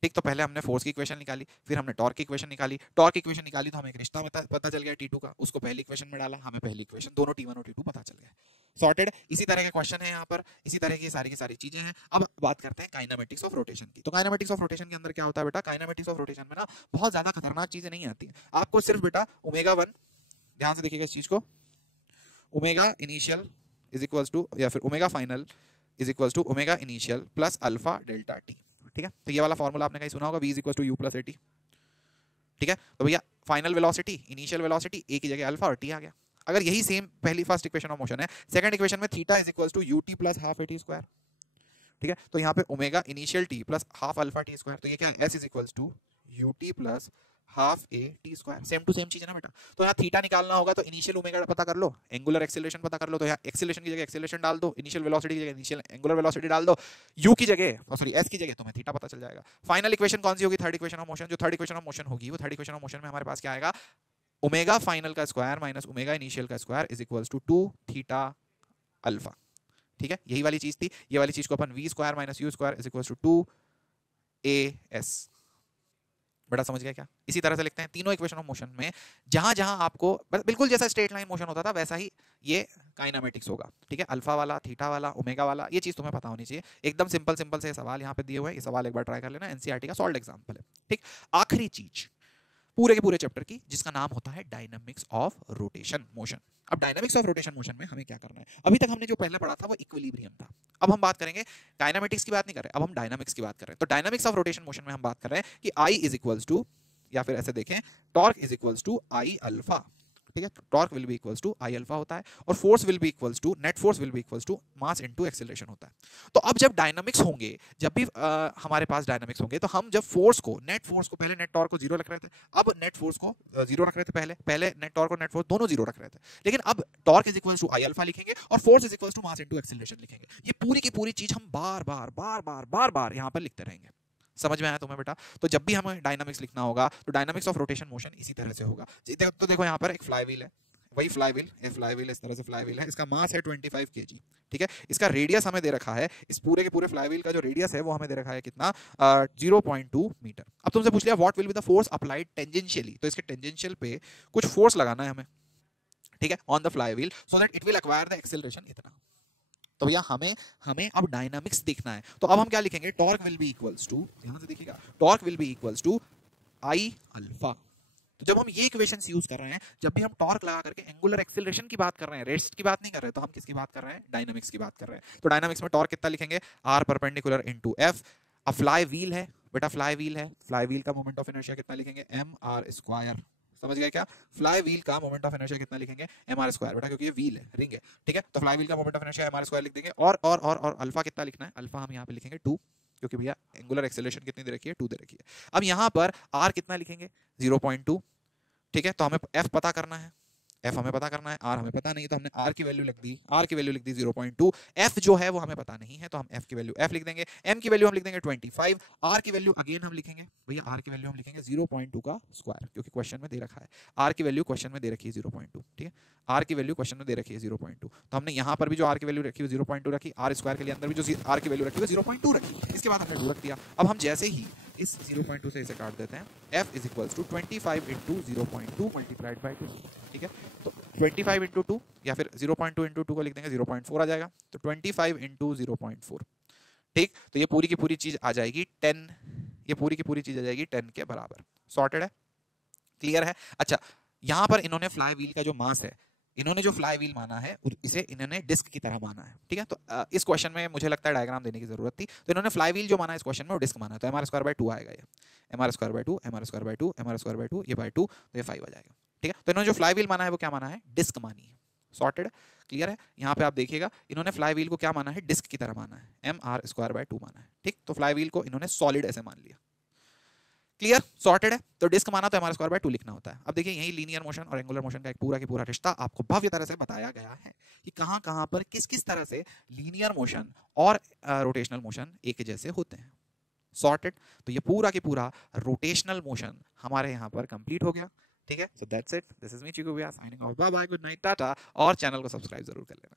ठीक, तो पहले हमने फोर्स की इक्वेशन निकाली, फिर हमने टॉर्क की इक्वेशन निकाली। टॉर्क की इक्वेशन निकाली तो हमें एक रिश्ता पता चल गया T2 का, उसको पहली इक्वेशन में डाला, हमें पहली इक्वेशन दोनों T1 और T2 पता चल गया। सॉर्टेड। इसी तरह के क्वेश्चन है यहाँ पर, इसी तरह की सारी चीजें हैं। अब बात करते हैं काइनेमेटिक्स ऑफ रोटेशन की। तो काइनेमेटिक्स ऑफ रोटेशन के अंदर क्या होता है बेटा? काइनेमेटिक्स ऑफ रोटेशन में ना बहुत ज्यादा खतरनाक चीजें नहीं आती है आपको, सिर्फ बेटा ω1, ध्यान से देखिएगा इस चीज को, omega initial is equals to, या फिर omega final is equals to omega initial plus alpha delta T. ठीक है, तो ये वाला फॉर्मूला आपने कहीं सुना होगा, v is equals to u plus at। ठीक है, तो भैया final velocity, initial velocity, a की जगह अल्फा और t आ गया। अगर यही सेम पहली फर्स्ट इक्वेशन ऑफ मोशन है, सेकंड इक्वेशन में theta is equals to ut plus half at square. ठीक है, तो यहाँ पे omega initial t plus half alpha t square, तो ये क्या है? s is equals to ut plus half a t square. Same to same चीज है ना बेटा। तो यहाँ थीटा निकालना होगा तो इनिशियल ओमेगा पता कर लो, एंगुलर एक्सेलरेशन पता कर लो, तो यहाँ एक्सेलरेशन की जगह एक्सेलरेशन डाल दो, इनिशियल वेलोसिटी की जगह इनिशियल एंगुलर वेलोसिटी डाल दो, u की जगह सॉरी s की जगह तुम्हें थीटा पता चल जाएगा। फाइनल इक्वेशन कौन सी होगी? Third equation of motion. जो थर्ड इक्वेशन ऑफ मोशन होगी, वो थर्ड इक्वेशन ऑफ मोशन में हमारे पास क्या आएगा? ओमेगा फाइनल का स्क्वायर माइनस ओमेगा इनिशियल का square is equals to 2 theta alpha. ठीक है, यही वाली चीज थी। ये वाली चीज को अपन v square minus u square is equals to 2as। बड़ा समझ गया क्या? इसी तरह से लिखते हैं तीनों इक्वेशन ऑफ मोशन में, जहां जहां आपको बिल्कुल जैसा स्ट्रेट लाइन मोशन होता था वैसा ही ये काइनेमेटिक्स होगा। ठीक है, अल्फा वाला, थीटा वाला, ओमेगा वाला, ये चीज तुम्हें पता होनी चाहिए। एकदम सिंपल सिंपल से सवाल यहाँ पे दिए हुए हैं, ये सवाल एक बार ट्राई कर लेना, एनसीईआरटी का सॉल्व्ड एग्जांपल है। ठीक, आखिरी चीज पूरे के पूरे चैप्टर की, जिसका नाम होता है डायनामिक्स ऑफ रोटेशन मोशन। अब डायनामिक्स ऑफ रोटेशन मोशन में हमें क्या करना है? अभी तक हमने जो पहले पढ़ा था वो इक्विलिब्रियम था। अब हम बात करेंगे, काइनेमेटिक्स की बात नहीं कर रहे, अब हम डायनामिक्स की बात कर रहे हैं। तो डायनामिक्स ऑफ रोटेशन मोशन में हम बात कर रहे हैं कि I इज इक्वल्स टू, या फिर ऐसे देखें, torque is equals to I alpha. ठीक है, torque will be equals to I alpha होता है, और force will be equals to, net force will be equals to mass into acceleration होता है। तो अब जब डायनामिक्स होंगे, जब भी हमारे पास डायनामिक्स होंगे, तो हम जब फोर्स को, नेट फोर्स को, पहले नेट टॉर्क को 0 रख रहे थे, अब नेट फोर्स को 0 रख रहे थे, पहले नेट टॉर्क और नेट फोर्स दोनों 0 रख रहे थे, लेकिन अब torque is equals to I alpha लिखेंगे और force is equals to mass into acceleration लिखेंगे। ये पूरी की पूरी चीज हम बार बार बार बार बार बार यहाँ पर लिखते रहेंगे। समझ में आया तुम्हें बेटा? तो जब भी हमें डायनामिक्स लिखना होगा तो डायनामिक्स ऑफ रोटेशन मोशन इसी तरह से होगा। तो देखो यहाँ पर एक फ्लाईव्हील है, वही फ्लाईव्हील इस तरह से फ्लाईव्हील है, इसका मास है 25 kg। ठीक है, इसका रेडियस हमें दे रखा है, इस पूरे के पूरे फ्लाईव्हील का जो रेडियस है वो हमें दे रखा है कितना? 0.2 मीटर। अब तुमसे पूछ लिया what will be the force applied tangentially, तो इसके टेंजेंशियल पे कुछ फोर्स लगाना है हमें, ठीक है, on the flywheel, so that it will acquire the acceleration इतना। तो भैया हमें अब डायनामिक्स देखना है, तो अब हम क्या लिखेंगे? Torque will be equals to, ध्यान से देखिएगा, torque will be equals to I alpha. तो जब हम ये इक्वेशंस यूज कर रहे हैं, जब भी हम टॉर्क लगा करके एंगुलर एक्सीलरेशन की बात कर रहे हैं, रेस्ट की बात नहीं कर रहे, तो हम किसकी बात कर रहे हैं? डायनामिक्स की बात कर रहे हैं। तो डायनामिक्स में टॉर्क कितना लिखेंगे? R perpendicular into F. अब फ्लाई व्हील है बेटा, फ्लाई व्हील है, फ्लाई व्हील का मोमेंट ऑफ इनर्शिया कितना लिखेंगे? M R square. समझ गए क्या? फ्लाई व्हील का मोमेंट ऑफ इनर्शिया कितना लिखेंगे? एम आर स्क्वायर बेटा, क्योंकि ये व्हील है, रिंग है, ठीक है। तो फ्लाई व्हील का moment of inertia M R square लिख देंगे। और अल्फा कितना लिखना है? अल्फा हम यहाँ पे लिखेंगे 2, क्योंकि भैया एंगुलर एक्सेलरेशन कितनी दे रखी है? 2 दे रखी है। अब यहाँ पर आर कितना लिखेंगे? 0.2, ठीक है। तो हमें एफ पता करना है, एफ हमें पता करना है, आर हमें पता नहीं, तो हमने आर की वैल्यू लिख दी, आर की वैल्यू लिख दी 0.2। एफ जो है वो हमें पता नहीं है, तो हम एफ की वैल्यू एफ लिख देंगे। एम की वैल्यू हम लिख देंगे 25। आर की वैल्यू अगेन हम लिखेंगे भैया, आर की वैल्यू हम लिखेंगे 0.2 का स्क्वायर, क्योंकि क्वेश्चन में दे रखा है आर की वैल्यू, क्वेश्चन में दे रखी है 0.2, ठीक है। आर की वैल्यू क्वेश्चन में दे रखी है 0.2, तो हमने यहाँ पर भी जो आर की वैल्यू रखी है 0.2 रखी, आर स्क्वायर के लिए अंदर भी जो आर की वैल्यू रखी है 0.2 रखी, इसके बाद हमने 2 रख दिया। अब हम जैसे ही इस 0.2 से इसे काट देते हैं, f is equals to 25 into 0.2 multiplied by 2, ठीक है। तो 25 इंटू 2 या फिर 0.2 इंटू 2 को लिख देंगे 0.4 आ जाएगा, तो 25 इंटू 0.4, ठीक। तो ये पूरी की पूरी चीज आ जाएगी 10, ये पूरी की पूरी चीज आ जाएगी 10 के बराबर। सॉर्टेड है, क्लियर है। अच्छा, यहाँ पर इन्होंने फ्लाई व्हील का जो मास है, इन्होंने जो फ्लाई व्हील माना है इसे इन्होंने डिस्क की तरह माना है, ठीक है। तो इस क्वेश्चन में मुझे लगता है डायग्राम देने की जरूरत थी, तो इन्होंने फ्लाई व्हील जो माना है इस क्वेश्चन में वो डिस्क माना है, तो एम आर स्क्वायर बाय 2 आएगा, ये M R square by 2, M R square by 2, M R square by 2, ये बाय 2, तो ये 5 आ जाएगा, ठीक है। तो इन्होंने जो फ्लाई व्हील माना है वो क्या माना है? डिस्क मानी है। सॉर्टेड, क्लियर है। यहाँ पे आप देखिएगा इन्होंने फ्लाई व्हील को क्या माना है? डिस्क की तरह माना है, एम आर स्क्वायर बाय 2 माना है, ठीक। तो फ्लाई व्हील को इन्होंने सॉलिड ऐसे मान लिया, क्लियर, सॉर्टेड है। तो डिस्क माना तो एम आर स्क्वायर बाय 2 लिखना होता है। अब देखिए यही लीनियर मोशन और एंगुलर मोशन का एक पूरा की पूरा रिश्ता आपको भव्य तरह से बताया गया है कि कहां कहां पर किस किस तरह से लीनियर मोशन और रोटेशनल मोशन एक जैसे होते हैं। सॉर्टेड। तो ये पूरा की पूरा रोटेशनल मोशन हमारे यहाँ पर कंप्लीट हो गया, ठीक है। So that's it, this is me Chiku Vyas signing off, bye bye, good night, tata, और चैनल को सब्सक्राइब जरूर कर लेना।